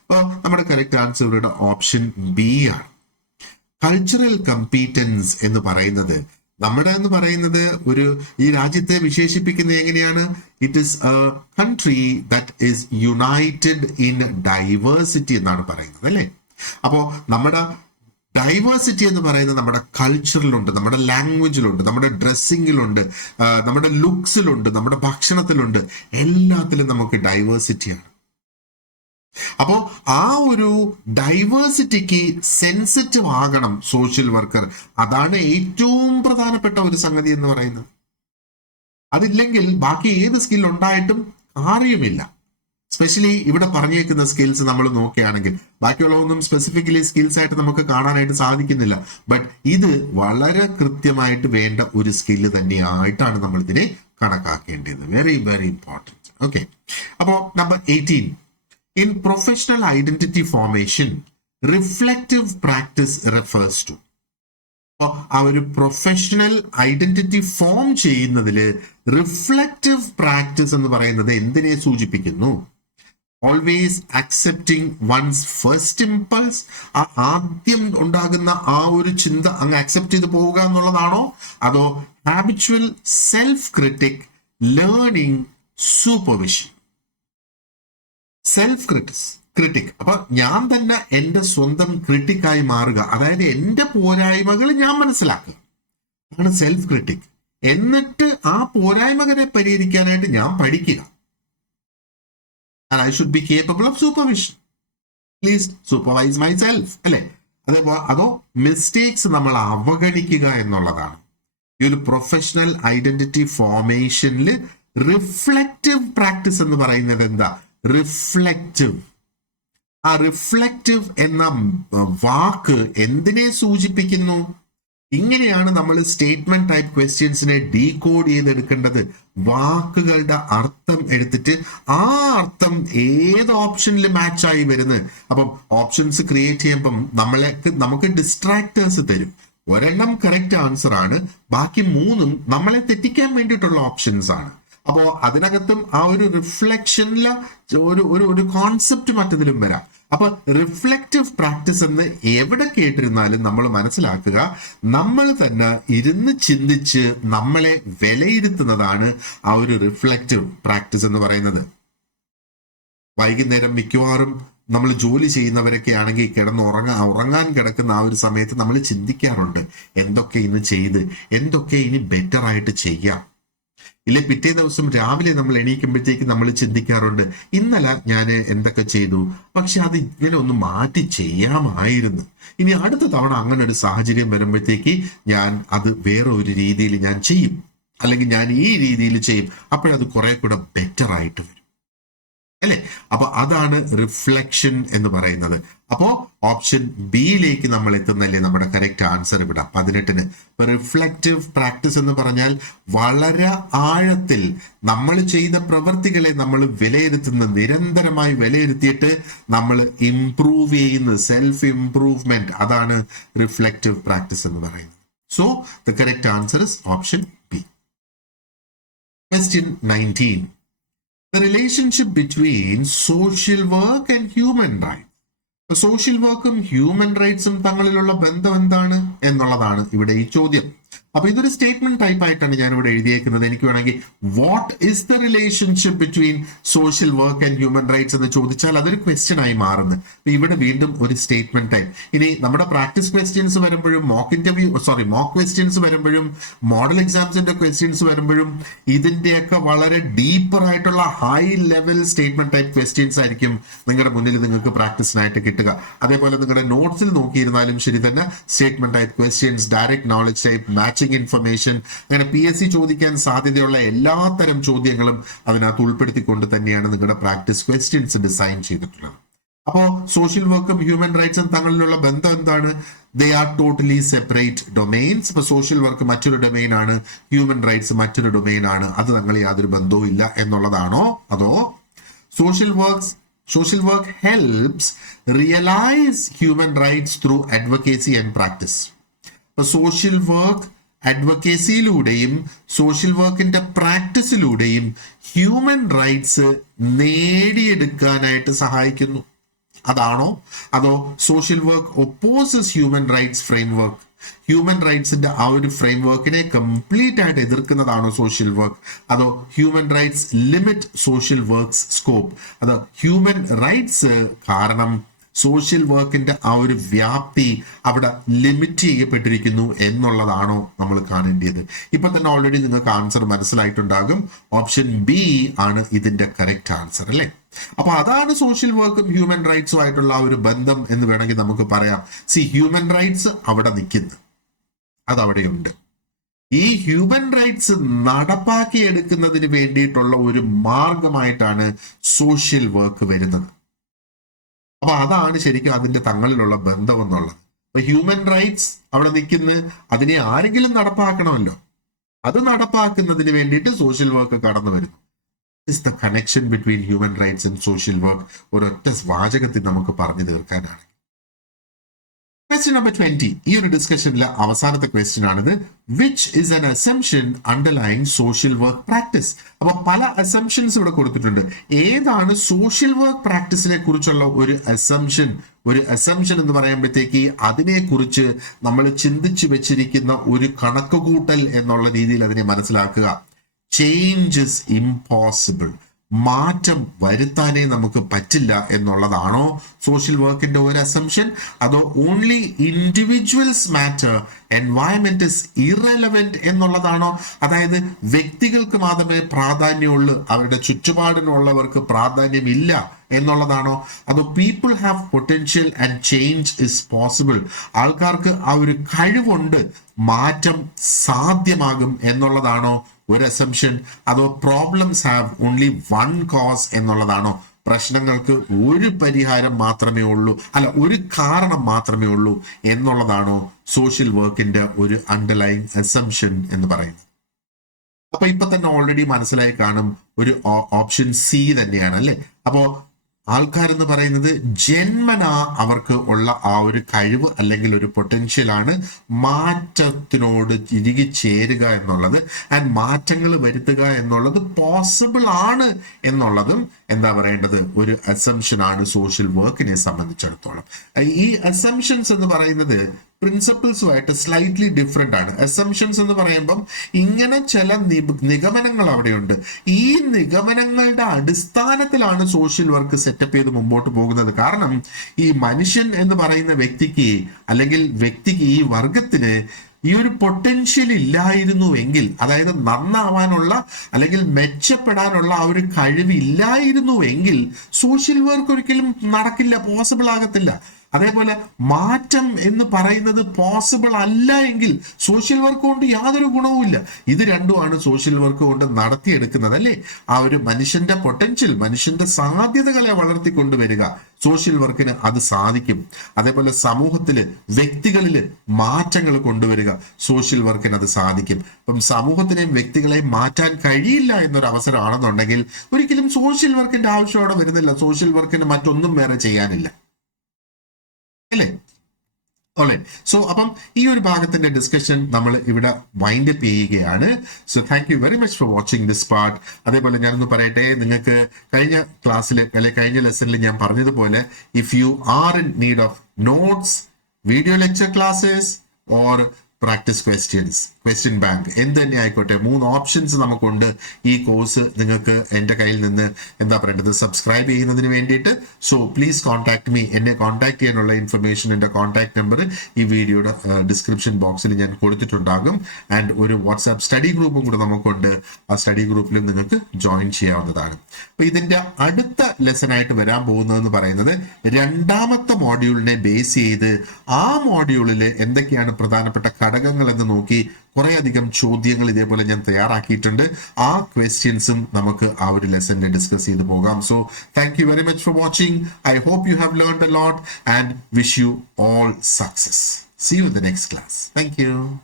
അപ്പോൾ നമ്മുടെ കറക്റ്റ് ആൻസർ ഇവിടെ ഓപ്ഷൻ ബി ആണ്. കൾച്ചറൽ കമ്പീറ്റൻസ് എന്ന് പറയുന്നത് എന്ന് പറയുന്നത് ഒരു ഈ രാജ്യത്തെ വിശേഷിപ്പിക്കുന്നത് എങ്ങനെയാണ്? It is A country that is United in diversity എന്നാണ് പറയുന്നത്, അല്ലേ? അപ്പോ നമ്മുടെ ഡൈവേഴ്സിറ്റി എന്ന് പറയുന്നത് നമ്മുടെ കൾച്ചറിലുണ്ട്, നമ്മുടെ ലാംഗ്വേജിലുണ്ട്, നമ്മുടെ ഡ്രസ്സിങ്ങിലുണ്ട്, നമ്മുടെ ലുക്സിലുണ്ട്, നമ്മുടെ ഭക്ഷണത്തിലുണ്ട്, എല്ലാത്തിലും നമുക്ക് ഡൈവേഴ്സിറ്റിയാണ്. അപ്പോ ആ ഒരു ഡൈവേഴ്സിറ്റിക്ക് സെൻസിറ്റീവ് ആകണം സോഷ്യൽ വർക്കർ. അതാണ് ഏറ്റവും പ്രധാനപ്പെട്ട ഒരു സംഗതി എന്ന് പറയുന്നത്. അതില്ലെങ്കിൽ ബാക്കി ഏത് സ്കിൽ ഉണ്ടായിട്ടും കാര്യമില്ല. സ്പെഷ്യലി ഇവിടെ പറഞ്ഞേക്കുന്ന സ്കിൽസ് നമ്മൾ നോക്കുകയാണെങ്കിൽ ബാക്കിയുള്ളതൊന്നും സ്പെസിഫിക്കലി സ്കിൽസ് ആയിട്ട് നമുക്ക് കാണാനായിട്ട് സാധിക്കുന്നില്ല. ബട്ട് ഇത് വളരെ കൃത്യമായിട്ട് വേണ്ട ഒരു സ്കില്ല് തന്നെയായിട്ടാണ് നമ്മൾ ഇതിനെ കണക്കാക്കേണ്ടത്. Very very important. ഓക്കെ, അപ്പോ number 18. In professional identity formation, reflective practice refers to. ആ ഒരു പ്രൊഫഷണൽ ഐഡന്റിറ്റി ഫോം ചെയ്യുന്നതിൽ റിഫ്ലക്റ്റീവ് പ്രാക്ടീസ് എന്ന് പറയുന്നത് എന്തിനെ സൂചിപ്പിക്കുന്നു? Always accepting one's first impulse, ആ ആദ്യം ഉണ്ടാകുന്ന ആ ഒരു ചിന്ത അങ്ങ് അക്സെപ്റ്റ് ചെയ്ത് പോവുക എന്നുള്ളതാണോ? അതോ habitual self critic, learning, supervision? Self critic, അപ്പൊ ഞാൻ തന്നെ എന്റെ സ്വന്തം ക്രിട്ടിക്കായി മാറുക, അതായത് എന്റെ പോരായ്മകൾ ഞാൻ മനസ്സിലാക്കുക, അതാണ് സെൽഫ് ക്രിട്ടിക്. എന്നിട്ട് ആ പോരായ്മകളെ പരിഹരിക്കാനായിട്ട് ഞാൻ പഠിക്കുക. I should be capable of supervision, at least supervise my self, അല്ലെ? അതോ മിസ്റ്റേക്സ് നമ്മൾ അവഗണിക്കുക എന്നുള്ളതാണ്. ഈ ഒരു പ്രൊഫഷണൽ ഐഡന്റിറ്റി ഫോർമേഷനിൽ റിഫ്ലക്റ്റീവ് പ്രാക്ടീസ് എന്ന് പറയുന്നത് എന്താ? റിഫ്ലക്റ്റീവ്. ആ റിഫ്ലക്റ്റീവ് എന്ന വാക്ക് എന്തിനെ സൂചിപ്പിക്കുന്നു? ഇങ്ങനെയാണ് നമ്മൾ സ്റ്റേറ്റ്മെന്റ് ടൈപ്പ് ക്വസ്റ്റ്യൻസിനെ ഡീകോഡ് ചെയ്തെടുക്കേണ്ടത്. വാക്കുകളുടെ അർത്ഥം എടുത്തിട്ട് ആ അർത്ഥം ഏത് ഓപ്ഷനിൽ മാച്ചായി വരുന്നത്. അപ്പം ഓപ്ഷൻസ് ക്രിയേറ്റ് ചെയ്യുമ്പം നമുക്ക് ഡിസ്ട്രാക്ടേഴ്സ് തരും. ഒരെണ്ണം കറക്റ്റ് ആൻസർ ആണ്, ബാക്കി 3 നമ്മളെ തെറ്റിക്കാൻ വേണ്ടിയിട്ടുള്ള ഓപ്ഷൻസ് ആണ്. അപ്പോ അതിനകത്തും ആ ഒരു റിഫ്ലക്ഷനിലെ ഒരു കോൺസെപ്റ്റ് മറ്റതിലും വരാം. അപ്പൊ റിഫ്ലക്റ്റീവ് പ്രാക്ടീസ് എന്ന് എവിടെ കേട്ടിരുന്നാലും നമ്മൾ മനസ്സിലാക്കുക, നമ്മൾ തന്നെ ഇരുന്ന് ചിന്തിച്ച് നമ്മളെ വിലയിരുത്തുന്നതാണ് ആ ഒരു റിഫ്ലക്റ്റീവ് പ്രാക്ടീസ് എന്ന് പറയുന്നത്. വൈകുന്നേരം മിക്കവാറും നമ്മൾ ജോലി ചെയ്യുന്നവരൊക്കെ ആണെങ്കിൽ ഉറങ്ങാൻ കിടക്കുന്ന ആ ഒരു സമയത്ത് നമ്മൾ ചിന്തിക്കാറുണ്ട്, എന്തൊക്കെ ഇന്ന് ചെയ്ത് എന്തൊക്കെ ഇനി ബെറ്റർ ആയിട്ട് ചെയ്യാം. ഇല്ലെ പിറ്റേ ദിവസം രാവിലെ നമ്മൾ എണീക്കുമ്പോഴത്തേക്ക് നമ്മൾ ചിന്തിക്കാറുണ്ട്, ഇന്നലെ ഞാൻ എന്തൊക്കെ ചെയ്തു, പക്ഷെ അത് ഇങ്ങനെ ഒന്ന് മാറ്റി ചെയ്യാമായിരുന്നു. ഇനി അടുത്ത തവണ അങ്ങനെ ഒരു സാഹചര്യം വരുമ്പോഴത്തേക്ക് ഞാൻ അത് വേറെ ഒരു രീതിയിൽ ഞാൻ ചെയ്യും, അല്ലെങ്കിൽ ഞാൻ ഈ രീതിയിൽ ചെയ്യും, അപ്പോഴത് കുറെ കൂടെ ബെറ്റർ ആയിട്ട് വരും, അല്ലെ? അപ്പൊ അതാണ് റിഫ്ലക്ഷൻ എന്ന് പറയുന്നത്. അപ്പോ ഓപ്ഷൻ ബിയിലേക്ക് നമ്മൾ എത്തുന്നല്ലേ നമ്മുടെ കറക്റ്റ് ആൻസർ ഇവിടെ 18-ന്. റിഫ്ലക്റ്റീവ് പ്രാക്ടീസ് എന്ന് പറഞ്ഞാൽ വളരെ ആഴത്തിൽ നമ്മൾ ചെയ്ത പ്രവൃത്തികളെ നമ്മൾ നിരന്തരമായി വിലയിരുത്തിയിട്ട് നമ്മൾ ഇംപ്രൂവ് ചെയ്യുന്ന സെൽഫ് ഇംപ്രൂവ്മെന്റ്, അതാണ് റിഫ്ലക്റ്റീവ് പ്രാക്ടീസ് എന്ന് പറയുന്നത്. So the correct answer is option B. Question 19. The relationship between social work and human rights. Social വർക്കും ഹ്യൂമൻ റൈറ്റ്സും തങ്ങളിലുള്ള ബന്ധം എന്താണ് എന്നുള്ളതാണ് ഇവിടെ ഈ ചോദ്യം. അപ്പൊ ഇതൊരു സ്റ്റേറ്റ്മെന്റ് ടൈപ്പ് ആയിട്ടാണ് ഞാൻ ഇവിടെ എഴുതിയേക്കുന്നത്. എനിക്ക് വേണമെങ്കിൽ what is the relationship between social work and human rights എന്ന് ചോദിച്ചാൽ അതൊരു ക്വസ്റ്റ്യൻ ആയി മാറുന്നു. ഇവിടെ വീണ്ടും ഒരു സ്റ്റേറ്റ്മെന്റ് ടൈപ്പ്. ഇനി നമ്മുടെ പ്രാക്ടീസ് ക്വസ്റ്റ്യൻസ് വരുമ്പോഴും മോക്ക് ക്വസ്റ്റ്യൻസ് വരുമ്പോഴും മോഡൽ എക്സാംസിന്റെ ക്വസ്റ്റ്യൻസ് വരുമ്പോഴും ഇതിന്റെയൊക്കെ വളരെ ഡീപ്പർ ആയിട്ടുള്ള high level statement type questions ആയിരിക്കും നിങ്ങളുടെ മുന്നിൽ നിങ്ങൾക്ക് പ്രാക്ടീസിനായിട്ട് കിട്ടുക. അതേപോലെ നിങ്ങളുടെ നോട്ട്സിൽ നോക്കിയിരുന്നാലും ശരി തന്നെ statement type questions, direct knowledge type, matching information, അങ്ങനെ PSC ചോദിക്കാൻ സാധ്യതയുള്ള എല്ലാ തരം ചോദ്യങ്ങളും അതിനകത്ത് ഉൾപ്പെടുത്തിക്കൊണ്ട് തന്നെയാണ് നിങ്ങളുടെ പ്രാക്ടീസ് ക്വസ്റ്റ്യൻസ് ഡിസൈൻ ചെയ്തിട്ടുള്ളത്. അപ്പോ സോഷ്യൽ വർക്കും ഹ്യൂമൻ റൈറ്റ്സും തമ്മിലുള്ള ബന്ധം എന്താണ്? They are totally separate domains. ഇപ്പൊ സോഷ്യൽ വർക്ക് മറ്റൊരു ഡൊമെയിൻ ആണ്, ഹ്യൂമൻ റൈറ്റ്സ് മറ്റൊരു ഡൊമെയിൻ ആണ്. അത് തങ്ങൾ യാതൊരു ബന്ധവും ഇല്ല എന്നുള്ളതാണോ? അതോ social work helps realise human rights through advocacy and practice. Social work അഡ്വക്കേസിയിലൂടെയും സോഷ്യൽ വർക്കിന്റെ പ്രാക്ടീസിലൂടെയും ഹ്യൂമൻ റൈറ്റ്സ് നേടിയെടുക്കാനായിട്ട് സഹായിക്കുന്നു. അതാണോ? അതോ social work opposes human rights framework? Human റൈറ്റ്സിന്റെ ആ ഒരു ഫ്രെയിംവർക്കിനെ കംപ്ലീറ്റ് ആയിട്ട് എതിർക്കുന്നതാണോ സോഷ്യൽ വർക്ക്? അതോ human rights limit social works scope? അതോ ഹ്യൂമൻ റൈറ്റ്സ് കാരണം സോഷ്യൽ വർക്കിന്റെ ആ ഒരു വ്യാപ്തി അവിടെ ലിമിറ്റ് ചെയ്യപ്പെട്ടിരിക്കുന്നു എന്നുള്ളതാണോ നമ്മൾ കാണേണ്ടത്? ഇപ്പൊ തന്നെ ഓൾറെഡി നിങ്ങൾക്ക് ആൻസർ മനസ്സിലായിട്ടുണ്ടാകും. ഓപ്ഷൻ ബി ആണ് ഇതിന്റെ കറക്റ്റ് ആൻസർ, അല്ലെ? അപ്പൊ അതാണ് സോഷ്യൽ വർക്കും ഹ്യൂമൻ റൈറ്റ്സും ആയിട്ടുള്ള ആ ഒരു ബന്ധം എന്ന് വേണമെങ്കിൽ നമുക്ക് പറയാം. ഹ്യൂമൻ റൈറ്റ്സ് അവിടെ നിൽക്കുന്നു, അതവിടെയുണ്ട്. ഈ ഹ്യൂമൻ റൈറ്റ്സ് നടപ്പാക്കിയെടുക്കുന്നതിന് വേണ്ടിയിട്ടുള്ള ഒരു മാർഗമായിട്ടാണ് സോഷ്യൽ വർക്ക് വരുന്നത്. അപ്പൊ അതാണ് ശരിക്കും അതിന്റെ തങ്ങളിലുള്ള ബന്ധം എന്നുള്ളത്. അപ്പൊ ഹ്യൂമൻ റൈറ്റ്സ് അവിടെ നിൽക്കുന്ന, അതിനെ ആരെങ്കിലും നടപ്പാക്കണമല്ലോ. അത് നടപ്പാക്കുന്നതിന് വേണ്ടിയിട്ട് സോഷ്യൽ വർക്ക് കടന്നു വരുന്നു. Is the connection between human rights and social work. ഒരൊറ്റ വാചകത്തിൽ നമുക്ക് പറഞ്ഞു തീർക്കാനാണ്. Question number 20. ഈ ഒരു ഡിസ്കഷനിലെ അവസാനത്തെ ക്വസ്റ്റ്യൻ ആണിത്. Which is an assumption underlying social work practice? അപ്പൊ പല അസംഷൻസ് ഇവിടെ കൊടുത്തിട്ടുണ്ട്. ഏതാണ് സോഷ്യൽ വർക്ക് പ്രാക്ടീസിനെ കുറിച്ചുള്ള ഒരു അസംഷൻ? ഒരു അസംഷൻ എന്ന് പറയുമ്പോഴത്തേക്ക് അതിനെ കുറിച്ച് നമ്മൾ ചിന്തിച്ചു വെച്ചിരിക്കുന്ന ഒരു കണക്കുകൂട്ടൽ എന്നുള്ള രീതിയിൽ അതിനെ മനസ്സിലാക്കുക. Change is impossible. മാറ്റം വരുത്താനേ നമുക്ക് പറ്റില്ല എന്നുള്ളതാണോ സോഷ്യൽ വർക്കിന്റെ ഒരു അസംഷൻ? അതോ only individuals matter, environment is irrelevant എന്നുള്ളതാണോ? അതായത് വ്യക്തികൾക്ക് മാത്രമേ പ്രാധാന്യമുള്ളൂ, അവരുടെ ചുറ്റുപാടിനുള്ളവർക്ക് പ്രാധാന്യമില്ല എന്നുള്ളതാണോ? അതോ people have potential and change is possible, ആൾക്കാർക്ക് ആ ഒരു കഴിവുണ്ട്, മാറ്റം സാധ്യമാകും എന്നുള്ളതാണോ ഒരു അസംഷൻ? അതോ problems have only one cause എന്നുള്ളതാണോ? പ്രശ്നങ്ങൾക്ക് ഒരു പരിഹാരം മാത്രമേ ഉള്ളൂ, അല്ല ഒരു കാരണം മാത്രമേ ഉള്ളൂ എന്നുള്ളതാണോ സോഷ്യൽ വർക്കിന്റെ ഒരു അണ്ടർലൈങ് അസംഷൻ എന്ന് പറയുന്നത്? അപ്പൊ ഇപ്പൊ തന്നെ ഓൾറെഡി മനസ്സിലായി കാണും, ഒരു ഓപ്ഷൻ സി തന്നെയാണ്, അല്ലെ? അപ്പോ ആൾക്കാരെന്ന് പറയുന്നത് ജന്മനാ അവർക്ക് ഉള്ള ആ ഒരു കഴിവ് അല്ലെങ്കിൽ ഒരു പൊട്ടൻഷ്യൽ ആണ് മാറ്റത്തിനോട് ഇഴുകി ചേരുക എന്നുള്ളത്. ആൻഡ് മാറ്റങ്ങൾ വരുത്തുക എന്നുള്ളത് പോസിബിൾ ആണ് എന്നുള്ളതും എന്താ പറയേണ്ടത്, ഒരു അസംഷൻ ആണ് സോഷ്യൽ വർക്കിനെ സംബന്ധിച്ചിടത്തോളം. ഈ അസംഷൻസ് എന്ന് പറയുന്നത് പ്രിൻസിപ്പിൾസുമായിട്ട് സ്ലൈറ്റ്ലി ഡിഫറെന്റ് ആണ്. അസംഷൻസ് എന്ന് പറയുമ്പം ഇങ്ങനെ ചില നിഗമനങ്ങൾ അവിടെയുണ്ട്. ഈ നിഗമനങ്ങളുടെ അടിസ്ഥാനത്തിലാണ് സോഷ്യൽ വർക്ക് സെറ്റപ്പ് ചെയ്ത് മുമ്പോട്ട് പോകുന്നത്. കാരണം ഈ മനുഷ്യൻ എന്ന് പറയുന്ന വ്യക്തിക്ക് അല്ലെങ്കിൽ ഈ വർഗത്തിന് ഈ ഒരു പൊട്ടൻഷ്യൽ ഇല്ലായിരുന്നുവെങ്കിൽ, അതായത് നന്നാവാനുള്ള അല്ലെങ്കിൽ മെച്ചപ്പെടാനുള്ള ആ ഒരു കഴിവ് ഇല്ലായിരുന്നുവെങ്കിൽ സോഷ്യൽ വർക്ക് ഒരിക്കലും നടക്കില്ല, പോസിബിൾ ആകത്തില്ല. അതേപോലെ മാറ്റം എന്ന് പറയുന്നത് പോസിബിൾ അല്ല എങ്കിൽ സോഷ്യൽ വർക്ക് കൊണ്ട് യാതൊരു ഗുണവുമില്ല. ഇത് രണ്ടുമാണ് സോഷ്യൽ വർക്ക് കൊണ്ട് നടത്തിയെടുക്കുന്നത്, അല്ലേ? ആ ഒരു മനുഷ്യന്റെ പൊട്ടൻഷ്യൽ, മനുഷ്യന്റെ സാധ്യതകളെ വളർത്തിക്കൊണ്ടുവരിക സോഷ്യൽ വർക്കിന് അത് സാധിക്കും. അതേപോലെ സമൂഹത്തില്, വ്യക്തികളില് മാറ്റങ്ങൾ കൊണ്ടുവരിക സോഷ്യൽ വർക്കിന് അത് സാധിക്കും. അപ്പം സമൂഹത്തിനെയും വ്യക്തികളെയും മാറ്റാൻ കഴിയില്ല എന്നൊരു അവസരമാണെന്നുണ്ടെങ്കിൽ ഒരിക്കലും സോഷ്യൽ വർക്കിന്റെ ആവശ്യം അവിടെ വരുന്നില്ല. സോഷ്യൽ വർക്കിന് മറ്റൊന്നും വേറെ ചെയ്യാനില്ല, അല്ലേ? സോ അപ്പം ഈ ഒരു ഭാഗത്തിന്റെ ഡിസ്കഷൻ നമ്മൾ ഇവിടെ വൈൻഡ് അപ്പ് ചെയ്യുകയാണ്. So thank you very much for watching this part. അതേപോലെ ഞാനൊന്ന് പറയട്ടെ, നിങ്ങൾക്ക് കഴിഞ്ഞ ക്ലാസ്സിൽ അല്ലെങ്കിൽ കഴിഞ്ഞ ലെസണിൽ ഞാൻ പറഞ്ഞതുപോലെ if you are in need of notes, video lecture classes or practice questions, question bank, എന്ത് തന്നെ ആയിക്കോട്ടെ, 3 ഓപ്ഷൻസ് നമുക്കുണ്ട് ഈ കോഴ്സ് നിങ്ങൾക്ക് എൻ്റെ കയ്യിൽ നിന്ന് എന്താ പറയേണ്ടത് സബ്സ്ക്രൈബ് ചെയ്യുന്നതിന് വേണ്ടിയിട്ട്. So please contact me. എന്നെ കോൺടാക്ട് ചെയ്യാനുള്ള ഇൻഫർമേഷൻ, എൻ്റെ കോൺടാക്ട് നമ്പർ ഈ വീഡിയോയുടെ ഡിസ്ക്രിപ്ഷൻ ബോക്സിൽ ഞാൻ കൊടുത്തിട്ടുണ്ടാകും. ആൻഡ് ഒരു വാട്സാപ്പ് സ്റ്റഡി ഗ്രൂപ്പും കൂടെ നമുക്കുണ്ട്. ആ സ്റ്റഡി ഗ്രൂപ്പിലും നിങ്ങൾക്ക് ജോയിൻ ചെയ്യാവുന്നതാണ്. അപ്പൊ ഇതിന്റെ അടുത്ത ലെസൺ ആയിട്ട് വരാൻ പോകുന്നതെന്ന് പറയുന്നത് 2ാമത്തെ മോഡ്യൂളിനെ ബേസ് ചെയ്ത് ആ മോഡ്യൂളിൽ എന്തൊക്കെയാണ് പ്രധാനപ്പെട്ട ഘടകങ്ങൾ എന്ന് നോക്കി കുറെ അധികം ചോദ്യങ്ങൾ ഇതേപോലെ ഞാൻ തയ്യാറാക്കിയിട്ടുണ്ട്. ആ ക്വസ്റ്റ്യൻസും നമുക്ക് ആ ഒരു ലെസണിൽ ഡിസ്കസ് ചെയ്ത് പോകാം. So thank you very much for watching. I hope you have learned a lot and wish you all success. See you in the next class. Thank you.